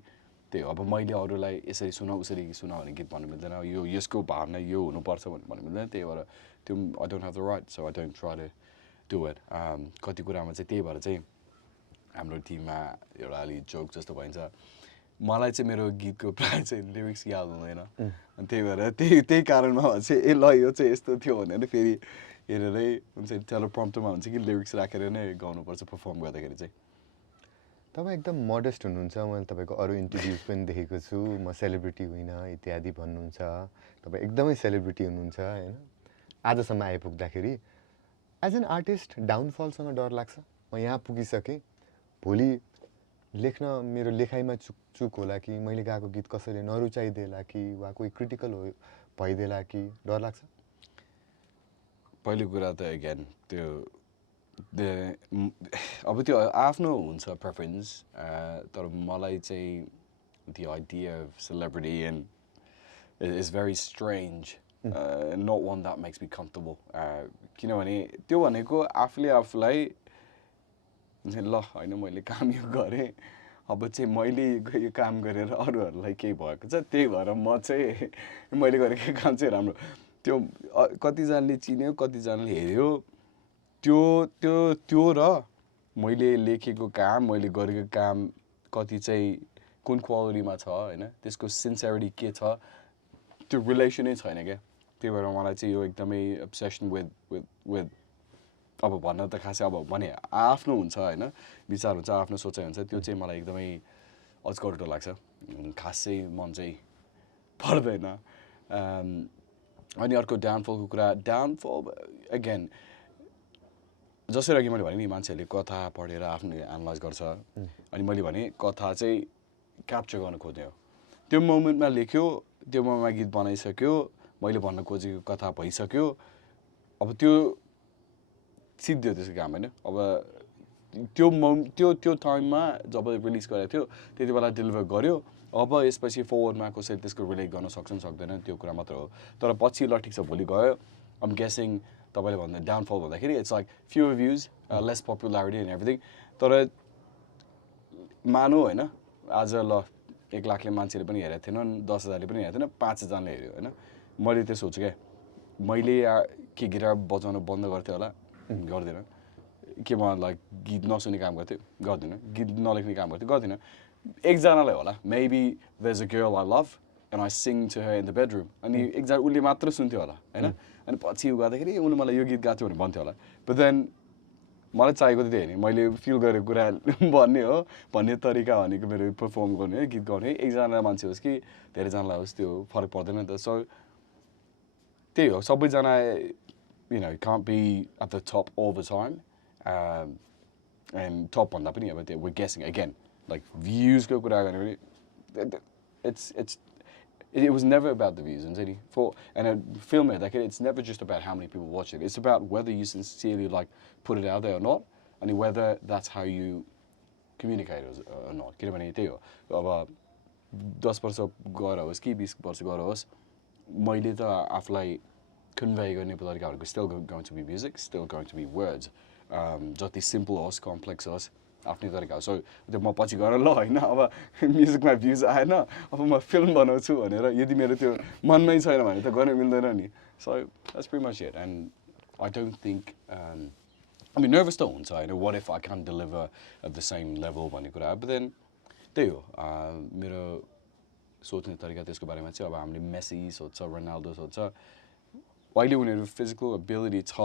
त्यही अब मैले अरूलाई यसरी सुनाऊ उसरी सुनाऊ भने गीत भन्नु मिल्दैन यो यसको भावना यो हुनुपर्छ भन्नु मिल्दैन त्यही भएर त्यो I don't have the right so I don't try to do it कति कुरामा चाहिँ त्यही भएर चाहिँ हाम्रो टिममा एउटा अलि जोक जस्तो भइन्छ मलाई चाहिँ मेरो गीतको प्रायः चाहिँ लिरिक्स याद हुँदैन अनि त्यही भएर त्यही कारणमा चाहिँ ए ल यो चाहिँ यस्तो थियो भनेर फेरि हेरेरै हुन्छ टेलिप्रम्प्टरमा हुन्छ कि लिरिक्स राखेर नै गाउनुपर्छ पर्फर्म गर्दाखेरि चाहिँ तपाईँ एकदम मोडेस्ट हुनुहुन्छ मैले तपाईँको अरू इन्टरभ्युज पनि देखेको छु म सेलिब्रिटी होइन इत्यादि भन्नुहुन्छ तपाईँ एकदमै सेलिब्रिटी हुनुहुन्छ होइन आजसम्म आइपुग्दाखेरि एज एन आर्टिस्ट डाउनफलसँग डर लाग्छ म यहाँ पुगिसकेँ भोलि लेख्न मेरो लेखाइमा चुक होला कि मैले गाएको गीत कसैले नरुचाइदेला कि वा कोही क्रिटिकल हो भइदेला कि डर लाग्छ पहिलो कुरा त अगेन त्यो अब त्यो आफ्नो हुन्छ प्रेफरेन्स तर मलाई चाहिँ the idea of celebrity and is very strange not one that makes me comfortable किनभने त्यो भनेको आफूले आफूलाई ल होइन मैले काम यो गरेँ अब चाहिँ मैले यो काम गरेर अरूहरूलाई केही भएको छ त्यही भएर म चाहिँ मैले गरेको काम चाहिँ राम्रो त्यो कतिजनाले चिन्यो कतिजनाले हेऱ्यो त्यो त्यो त्यो र मैले लेखेको काम मैले गरेको काम कति चाहिँ कुन क्वालिटीमा छ होइन त्यसको सिन्सियरिटी के छ त्यो रिलेसनै छैन क्या त्यही भएर मलाई चाहिँ यो एकदमै अब्सेसन विथ अब भन्न त खासै अब भने आफ्नो हुन्छ होइन विचार हुन्छ आफ्नो सोचाइ हुन्छ त्यो चाहिँ मलाई एकदमै अचकल्टो लाग्छ खासै मन चाहिँ पर्दैन अनि अर्को डाउनफलको कुरा डाउनफल अगेन जसरी अघि मैले भने नि मान्छेहरूले कथा पढेर आफ्नो एनालाइज गर्छ अनि मैले भने कथा चाहिँ क्याप्चर गर्न खोज्ने हो त्यो मोमेन्टमा लेख्यो त्यो मोमेन्टमा गीत बनाइसक्यो मैले भन्न खोजेको कथा भइसक्यो अब त्यो सिद्धियो त्यसको काम होइन अब त्यो टाइममा जब रिलिज गरेको थियो त्यति बेला डेलिभर गर्यो अब यसपछि फरवर्डमा कसैले त्यसको रिलेट गर्न सक्छ सक्दैन त्यो कुरा मात्र हो तर पछि ल ठिक छ भोलि गयो आम गेसिङ तपाईँले भन्दा डाउनफल भन्दाखेरि it's like few views lace popularity and everything तर मानौँ होइन आज ल 1 लाखले मान्छेले पनि हेरेको थिएन 10,000ले पनि हेरेको थिएन 5,000ले हेऱ्यो होइन मैले त्यो सोचेँ क्या मैले के गिटार बजाउन बन्द गर्थेँ होला गर्दिनँ के म लाइक गीत नसुन्ने काम गर्थेँ गर्दिनँ गीत नलेख्ने काम गर्थेँ गर्दिनँ एकजनालाई होला maybe there is a girl I love and I sing to her in the bedroom अनि एकजना उसले मात्र सुन्थ्यो होला होइन अनि पछि गर्दाखेरि उसले मलाई यो गीत गाएको थियो भने भन्थ्यो होला बट देन मलाई चाहिएको त त्यही होइन मैले फिल गरेको कुरा भन्ने हो भन्ने तरिका भनेको मेरो पर्फर्म गर्ने गीत गाउने एकजना मान्छे होस् कि धेरैजनालाई होस् त्यो फरक पर्दैन नि त सो त्यही हो सबैजना you know, can't be at the top all the time. And top भन्दा पनि अब we're guessing again, like views को कुरा गर्ने पनि it was never about the views and a film it's never just about how many people watch it. It's about whether you sincerely like put it out there or not, and whether that's how you communicate or not. किनभने त्यही हो अब 10 वर्ष गएर होस् कि 20 वर्ष गएर होस् मैले त आफूलाई convey गर्ने तरिका भनेको still going to be music, still going to be words. जति simple होस् complex होस् आफ्नै तरिका हो. So त्यो म पछि गएर ल हैन अब म्युजिकमा भ्युज आएन अब म फिल्म बनाउँछु भनेर यदि मेरो त्यो मनमै छैन भने त गर्न मिल्दैन नि. So that's pretty much it. And I don't think I mean nervous त हुन्छ हैन, what if I can't deliver at the same level भन्ने कुरा. But then त्यही हो मेरो सोच्ने तरिका त्यसको बारेमा चाहिँ अब हामीले मेसी सोच्छ, रोनाल्डो सोच्छ. अहिले उनीहरू फिजिकल एबिलिटी छ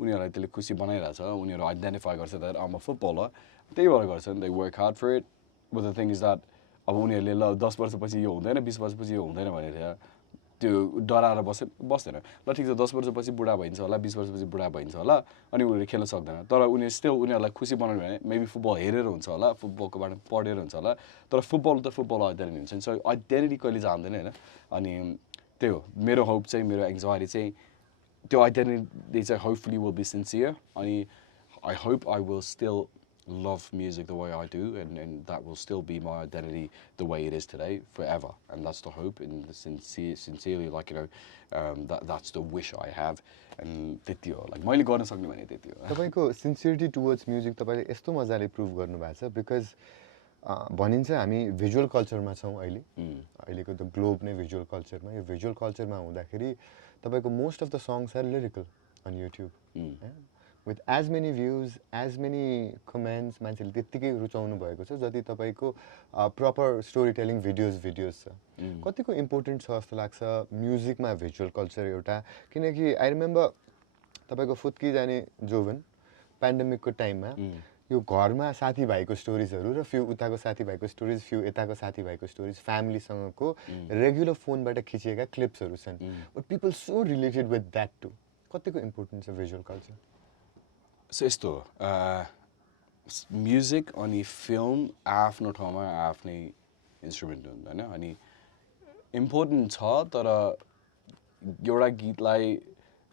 उनीहरूलाई त्यसले खुसी बनाइरहेछ उनीहरू आइडेन्टिफाई गर्छ द्याट आम अ फुटबलर त्यही भएर गर्छन् they work hard for it but the thing is that अब उनीहरूले ल 10 वर्षपछि यो हुँदैन 20 वर्षपछि यो हुँदैन भनेर त्यो डराएर बस्दैन ल ठिक छ 10 वर्षपछि बुढा भइन्छ होला 20 वर्षपछि बुढा भइन्छ होला अनि उनीहरूले खेल्न सक्दैन तर उनीहरू स्टिल उनीहरूलाई खुसी बनाउनु भने मेबी फुटबल हेरेर हुन्छ होला फुटबलको बारेमा पढेर हुन्छ होला तर फुटबल त फुटबल आइडेन्टिटी हुन्छ नि सो आइडेन्टिटी कहिले जान्दैन होइन अनि त्यही हो मेरो होप चाहिँ मेरो एङ्जाइटी चाहिँ त्यो आइडेन्टिटी चाहिँ होपफुली विल बी सिन्सियर अनि I hope I will still love music the way I do and that will still be my identity the way it is today forever and that's the hope and the sincerely like you know that's the wish I have and त्यति हो like मैले गर्न सक्ने भने त्यति हो तपाईको sincerity towards music तपाईले यस्तो मजाले प्रुभ गर्नु भएको छ बिकज भनिन्छ हामी भिजुअल कल्चरमा छौँ अहिलेको द ग्लोब नै भिजुअल कल्चरमा यो भिजुअल कल्चरमा हुँदाखेरि तपाईको most of the songs are lyrical on YouTube with as many views, as many comments, मान्छेले त्यतिकै रुचाउनु भएको छ जति तपाईको प्रपर स्टोरी टेलिङ भिडियोज छ कतिको इम्पोर्टेन्ट छ जस्तो लाग्छ म्युजिकमा भिजुअल कल्चर एउटा किनकि आई रिमेम्बर तपाईको फुत्की जाने जोवन पेन्डेमिकको टाइममा यो घरमा साथीभाइको स्टोरिजहरू र फ्यु उताको साथीभाइको स्टोरिज फ्यु यताको साथीभाइको स्टोरिज फ्यामिलीसँगको रेगुलर फोनबाट खिचिएका क्लिप्सहरू छन् but people so related with that to कतिको इम्पोर्टेन्ट छ भिजुअल कल्चर सो यस्तो म्युजिक अनि फिल्म आफ्नो ठाउँमा आफ्नै इन्स्ट्रुमेन्ट हुन्छ होइन अनि इम्पोर्टेन्ट छ तर एउटा गीतलाई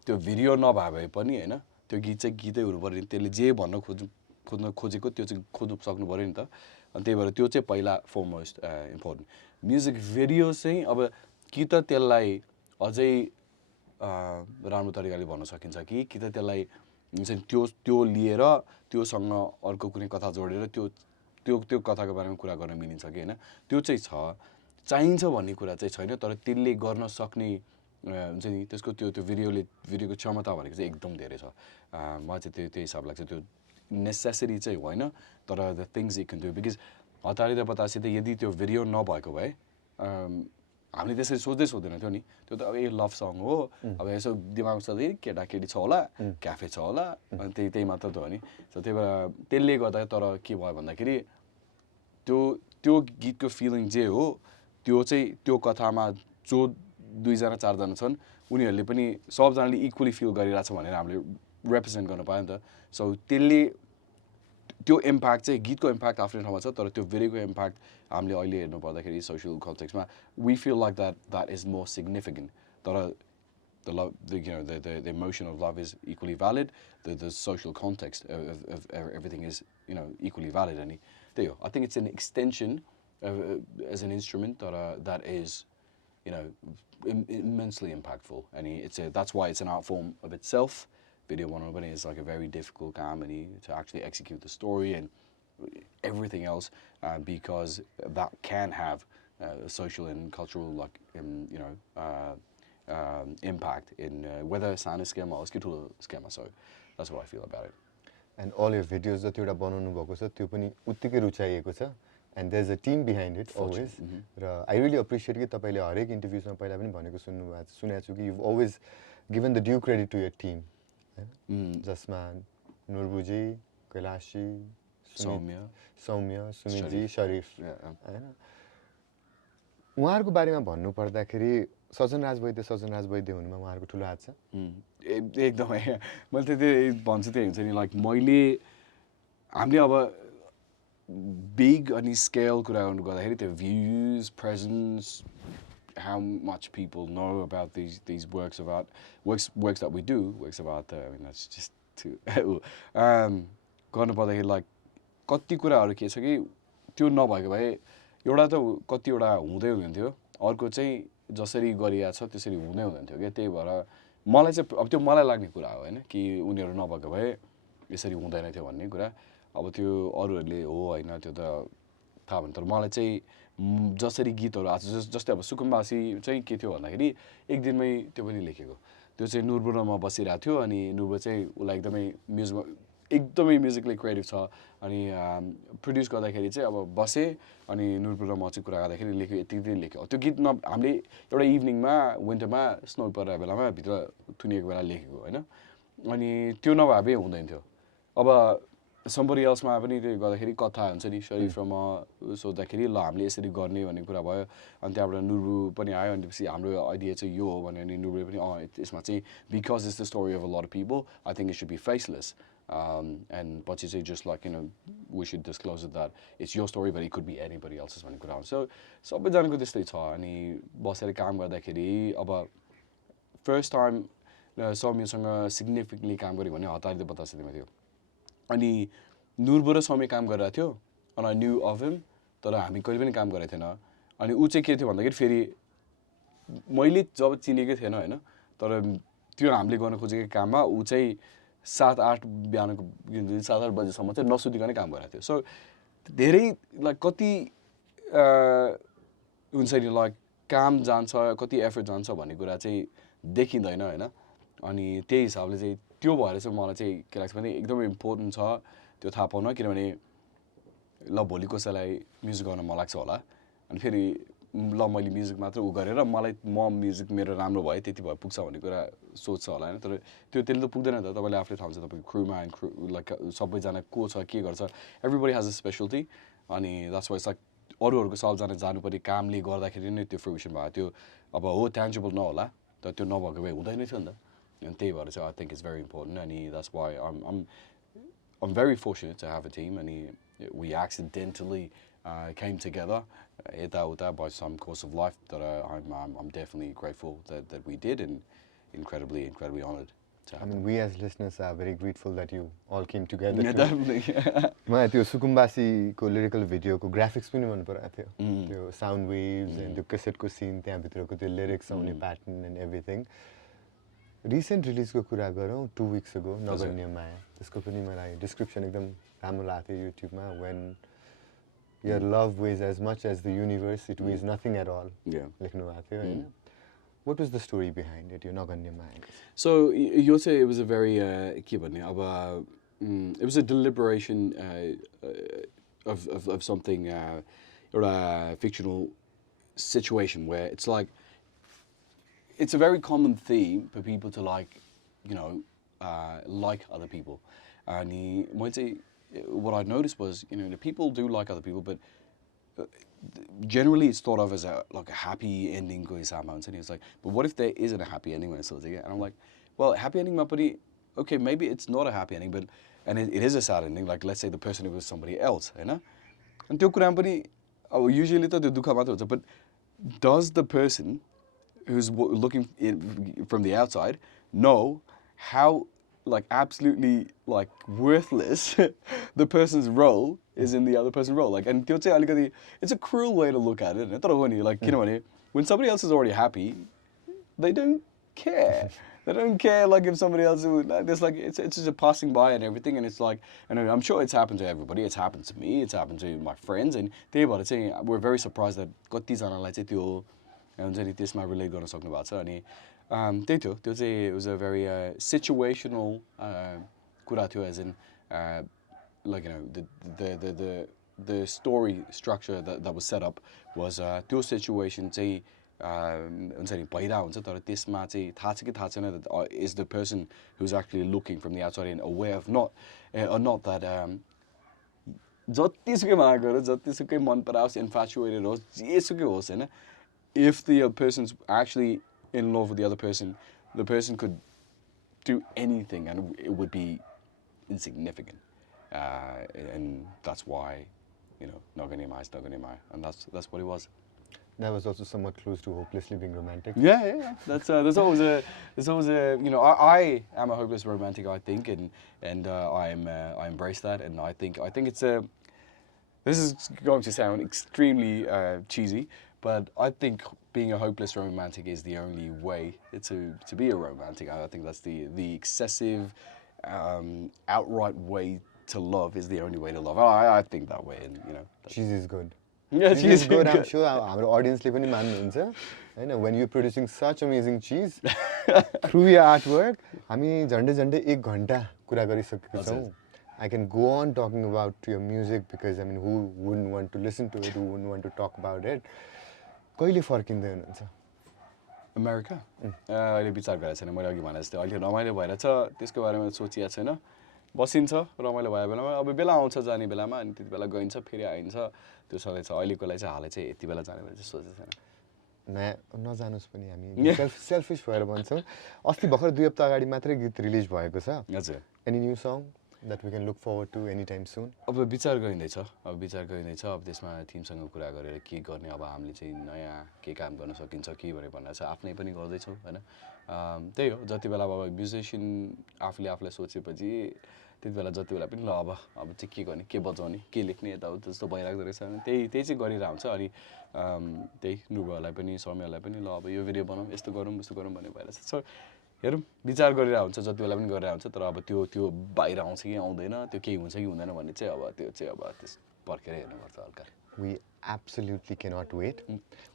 त्यो भिडियो नभए पनि होइन त्यो गीत चाहिँ गीतै हुनु पऱ्यो नि त्यसले जे भन्न खोज्न खोजेको त्यो चाहिँ खोज्नु सक्नु पऱ्यो नि त अनि त्यही भएर त्यो चाहिँ पहिला फरमोस्ट इम्पोर्टेन्ट म्युजिक भिडियो चाहिँ अब कि त त्यसलाई अझै राम्रो तरिकाले भन्न सकिन्छ कि त त्यसलाई हुन्छ नि त्यो लिएर त्योसँग अर्को कुनै कथा जोडेर त्यो कथाको बारेमा कुरा गर्न मिलिन्छ कि होइन त्यो चाहिँ चाहिन्छ भन्ने कुरा चाहिँ छैन तर त्यसले गर्न सक्ने हुन्छ नि त्यसको त्यो भिडियोको क्षमता भनेको चाहिँ एकदम धेरै छ मलाई चाहिँ त्यो हिसाब लाग्छ त्यो नेसेसरी चाहिँ होइन तर the things you can do because हतारिँदा बतासिँदै यदि त्यो भिडियो नभएको भए हामीले त्यसरी सोच्दैन थियो नि त्यो त अब लभ सङ हो अब यसो दिमागमा सोच्दै केटाकेटी छ होला क्याफे छ होला अनि त्यही मात्र त हो नि सो त्यही भएर त्यसले गर्दा तर के भयो भन्दाखेरि त्यो गीतको फिलिङ जे हो त्यो चाहिँ त्यो कथामा जो 2जना 4जना छन् उनीहरूले पनि सबजनाले इक्वली फिल गरिरहेछ भनेर हामीले रिप्रेजेन्ट गर्न पायो नि त सो त्यसले त्यो इम्प्याक्ट चाहिँ गीतको इम्प्याक्ट आफ्नै ठाउँमा छ तर त्यो भिडियोको इम्प्याक्ट हामीले अहिले हेर्नु पर्दाखेरि सोसियल कन्टेक्स्टमा we feel like that is more significant तर the emotion of love is equally valid the social context of everything is equally valid and I think it's an extension as an instrument that is immensely impactful and that's why it's an art form of itself video one is like a very difficult comedy to actually execute the story and everything else because that can have social and cultural impact in whether सानो scam होस् कि ठुलो scam होस् that's what I feel about it and all your videos that you बनाउनु भएको छ त्यो पनि उत्तिकै रुचाइएको छ and there's a team behind it always र I really appreciate कि तपाईले हरेक इन्टरभ्युजमा पहिला पनि भनेको सुनेको छु कि you've always given the due credit to your team जसमा नुरबुजी कैलाशी सौम्य सुमितजी शरीफ हैन उहाँहरुको बारेमा भन्नु पर्दाखेरि सजन राज वैद्य हुनुमा उहाँहरुको ठुलो हात छ एकदमै मैले त्यही भन्छु त्यही हुन्छ नि लाइक हामीले अब बिग अनि स्केल कुरा गर्नु गर्दाखेरि त्यो भ्यूज presence how much people know about these works that we do works about that's just too गर्नु पर्दाखेरि लाइक कति कुराहरु के छ कि त्यो नभएको भए एउटा त कतिवटा हुँदै हुन्थ्यो अर्को चाहिँ जसरी गरिया छ त्यसरी हुँदै हुन्थ्यो के त्यही भएर मलाई चाहिँ अब त्यो मलाई लाग्ने कुरा हो हैन कि उनीहरु नभएको भए यसरी हुँदैन थियो भन्ने कुरा अब त्यो अरूहरुले हो हैन त्यो त थाहा भन्छ तर मलाई चाहिँ जसरी गीतहरु आज जस्तै अब सुकुम्बासी चाहिँ के थियो भन्दाखेरि एक दिनमै त्यो पनि लेखेको त्यो चाहिँ नुरबुरमा बसिरहेको थियो अनि नुरबु चाहिँ उलाई एकदमै एकदमै म्युजिकली क्रिएटिभ छ अनि प्रड्युस गर्दाखेरि चाहिँ अब बसेँ अनि नुरपुर र म चाहिँ कुरा गर्दाखेरि लेख्यो यति लेख्यो त्यो गीत हामीले एउटा इभिनिङमा विन्टरमा स्नो परेको बेलामा भित्र थुनिएको बेला लेखेको होइन अनि त्यो नभए भए हुँदैन थियो अब सम्बरी एल्समा पनि त्यो गर्दाखेरि कथा हुन्छ नि शरीफमा सोद्धाखेरि ल हामीले यसरी गर्ने भन्ने कुरा भयो अनि त्यहाँबाट नुरु पनि आयो अनि त्यसपछि हाम्रो आइडिया चाहिँ यो हो भने अनि नुरुले पनि यसमा चाहिँ because it's the story of a lot of people I think it should be faceless and पछि चाहिँ just like we should disclose it that it's your story but it could be anybody else's भन्ने कुरा हुन्छ so सबैजनाको त्यस्तै छ अनि बसेर काम गर्दाखेरि अब फर्स्ट टाइम सौम्यसँग सिग्निफिकेन्टली काम गऱ्यो भने हतारिँदै बतासिँदैमा थियो अनि नुरबो र सौम्य काम गरिरहेको थियो अनि आई न्यू अफ हिम तर हामी कहिले पनि काम गरेको थिएन अनि ऊ चाहिँ के थियो भन्दाखेरि फेरि मैले जब चिनेकै थिएन होइन तर त्यो हामीले गर्न खोजेको काममा ऊ चाहिँ 7-8 बिहानको 7-8 बजेसम्म चाहिँ नसुतिकनै काम गरिरहेको थियो सो धेरै लाइक कति हुन्छ नि लाइक काम जान्छ कति एफर्ट जान्छ भन्ने कुरा चाहिँ देखिँदैन होइन अनि त्यही हिसाबले चाहिँ त्यो भएर चाहिँ मलाई चाहिँ के लाग्छ भने एकदमै इम्पोर्टेन्ट छ त्यो थाहा पाउन किनभने ल भोलि कसैलाई म्युजिक गर्न मन लाग्छ होला अनि फेरि ल मैले म्युजिक मात्र उ गरेर मलाई म्युजिक मेरो राम्रो भयो त्यति भए पुग्छ भन्ने कुरा सोच्छ होला होइन तर त्यसले त पुग्दैन त तपाईँले आफूले थाहा हुन्छ तपाईँको क्रुमा एन्ड क्रु लाइक सबैजना को छ के गर्छ एभ्रिबडी हेज अ स्पेसलिटी अनि द्याट्स वाइ लाइक अरूहरूको सबजना जानुपर्ने कामले गर्दाखेरि नै त्यो फ्रुसन भयो त्यो अब हो ट्यान्जिबल नहोला तर त्यो नभएको भए हुँदैन थियो नि त अनि त्यही भएर चाहिँ I think it's very important अनि that's why I'm very fortunate to have a team and we accidentally came together by some course of life that I'm definitely grateful that we did and incredibly honored to have. I mean, we as listeners are very grateful that you all came together. Yeah, definitely. मलाई त्यो सुकुम्बासीको lyrical भिडियोको graphics पनि मन परेको थियो त्यो sound waves and त्यो क्यासेटको scene त्यहाँभित्रको त्यो lyrics आउने प्याटर्न एन्ड एभ्रिथिङ रिसेन्ट रिलिजको कुरा गरौँ 2 weeks ago नगर्ने माया त्यसको पनि मलाई डिस्क्रिप्सन एकदम राम्रो लाग्थ्यो युट्युबमा when your love weighs as much as the universe it weighs nothing at all लेख्नु भएको थियो हैन what was the story behind it यो नगर्ने माया so you say it was a very के भन्ने अब it was a deliberation of something or a fictional situation where it's like it's a very common theme for people to like, like other people. And what I noticed was, the people do like other people, but generally it's thought of as a happy ending. And it's like, but what if there isn't a happy ending when it's and I'm like, well, happy ending, okay, maybe it's not a happy ending, but and it is a sad ending. Like let's say the person who was somebody else, and usually but does the person who's looking from the outside know how absolutely worthless the person's role is in the other person's role and it's a cruel way to look at it when somebody else is already happy they don't care if somebody else it's just a passing by and everything and it's like and I'm sure it's happened to everybody it's happened to me it's happened to my friends and we're very surprised that हुन्छ नि त्यसमा relate गर्न सक्नु भएको छ अनि त्यही थियो त्यो चाहिँ it was a very situational कुरा थियो as in the story structure that was set up was त्यो situation चाहिँ हुन्छ नि भइरा हुन्छ तर त्यसमा चाहिँ थाहा छ कि थाहा छैन that is the person who's actually looking from the outside and aware of not that जतिसुकै माया गरोस् जतिसुकै मन पराओस् infatuated होस् जेसुकै होस् हैन if the person's actually in love with the other person, the person could do anything and it would be insignificant. And that's why, Naganimai is Naganimai. And that's what it was. That was also somewhat close to hopelessly being romantic. Yeah. There's always a I am a hopeless romantic, I think, and I embrace that, and I think it's this is going to sound extremely cheesy, but I think being a hopeless romantic is the only way to be a romantic. I think that's the excessive, outright way to love is the only way to love. I think that way, and cheese is good. Yeah, cheese is good. I'm sure our audience पनि मान्नुहुन्छ हैन when you're producing such amazing cheese through your artwork हामी झन्डै 1 घण्टा कुरा गरिसकेका छौं I can go on talking about your music because I mean who wouldn't want to listen to it, who wouldn't want to talk about it. कहिले फर्किँदै हुनुहुन्छ? America अहिले विचार गरेको छैन, मैले अघि भने जस्तै अहिले रमाइलो भइरहेछ, त्यसको बारेमा सोचिएको छैन। बसिन्छ रमाइलो भएको बेलामा, अब बेला आउँछ जाने बेलामा, अनि त्यति बेला गइन्छ फेरि आइन्छ, त्यो सधैँ छ। अहिलेको लागि चाहिँ हालै चाहिँ यति बेला जाने बेला चाहिँ सोचेको छैन। नजानुस् पनि हामी सेल्फिस भएर भन्छौँ। अस्ति भर्खर 2 हप्ता अगाडि मात्रै गीत रिलिज भएको छ। हजुर। Any new song that we can look forward to anytime soon? अब विचार गरिँदैछ, अब त्यसमा टिमसँग कुरा गरेर के गर्ने, अब हामीले चाहिँ नयाँ के काम गर्न सकिन्छ कि भनेर चाहिँ आफ्नै पनि गर्दैछौँ होइन। त्यही हो, जति बेला अब म्युजिसियन आफूलाई सोचेपछि त्यति बेला जति बेला पनि ल अब चाहिँ के गर्ने, के बजाउने, के लेख्ने, यताउता जस्तो भइरहेको रहेछ। त्यही चाहिँ गरिरहेको हुन्छ। अनि त्यही नुबुवालाई पनि समयलाई पनि ल अब यो भिडियो बनाऊँ, यस्तो गरौँ भन्ने भइरहेछ। सो हेरौँ, विचार गरिरहेको हुन्छ, जति बेला पनि गरिरहेको हुन्छ। तर अब त्यो बाहिर आउँछ कि आउँदैन, त्यो केही हुन्छ कि हुँदैन भन्ने चाहिँ अब त्यो चाहिँ अब त्यस पर्खेर हेर्नुपर्छ हल्का। We absolutely cannot wait.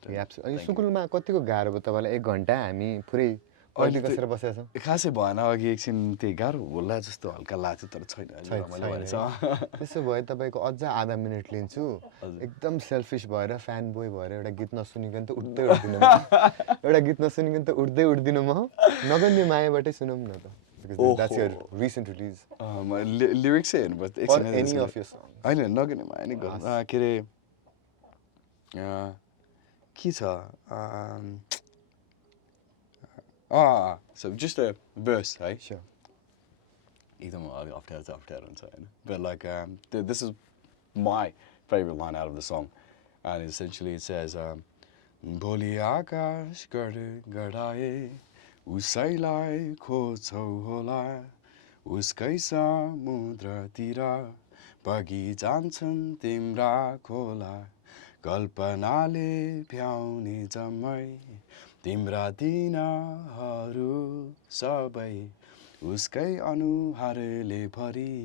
अनि सुकुलमा कतिको गाह्रो भयो तपाईँलाई? 1 घन्टा हामी पुरै अहिले कसेर बसेका छौँ। खासै भएन, अघि एकछिन त्यही गाह्रो होला जस्तो हल्का लाग्थ्यो, तर छैन। त्यसो भए तपाईँको अझ आधा मिनट लिन्छु। एकदम सेल्फिस भएर फ्यान बोय भएर एउटा गीत नसुनिकन त उठ्दै उठ्दिनँ म। एउटा गीत नसुनिकन त उठ्दै उठ्दिनँ म। नगन्ने मायाबाटै सुनौँ न त। Because that's your recent release. Lyrics चाहिँ हेर्नुपर्छ Or any of your songs. होइन, नगन्ने माया नै गरौँ। के अरे के छ, so just a verse, है? Sure. एकदम अप्ठ्यारो हुन्छ होइन। But like this is my favorite line out of the song, and essentially it says भोलि आकाश गडाए उसैलाई खोज्छौ होला, उसकै समुद्रतिर बगी जान्छन् तिम्रा खोला, कल्पनाले भ्याउने जम्मै तिम्रा दिनहरू सबै, उसकै अनुहारले भरि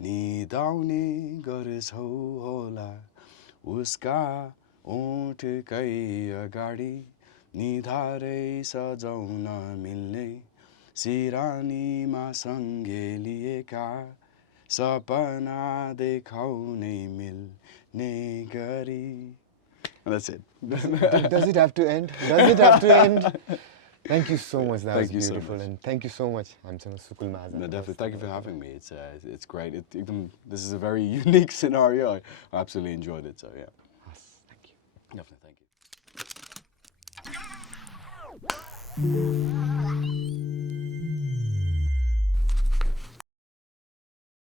निदाउने गर्छौ होला, उसका ओठकै अगाडि निधारै सजाउन मिल्ने सिरानीमा सँगै लिएका सपना देखाउने मिल्ने गरी। That's it. Does it have to end? Does it have to end? Thank you so much. That was Thank you so beautiful. much. And thank you so much. I'm Sukul Guff. No, definitely. Thank you for having me. It's great. This is a very unique scenario. I absolutely enjoyed it. So yeah. Yes, thank you. Definitely. Thank you.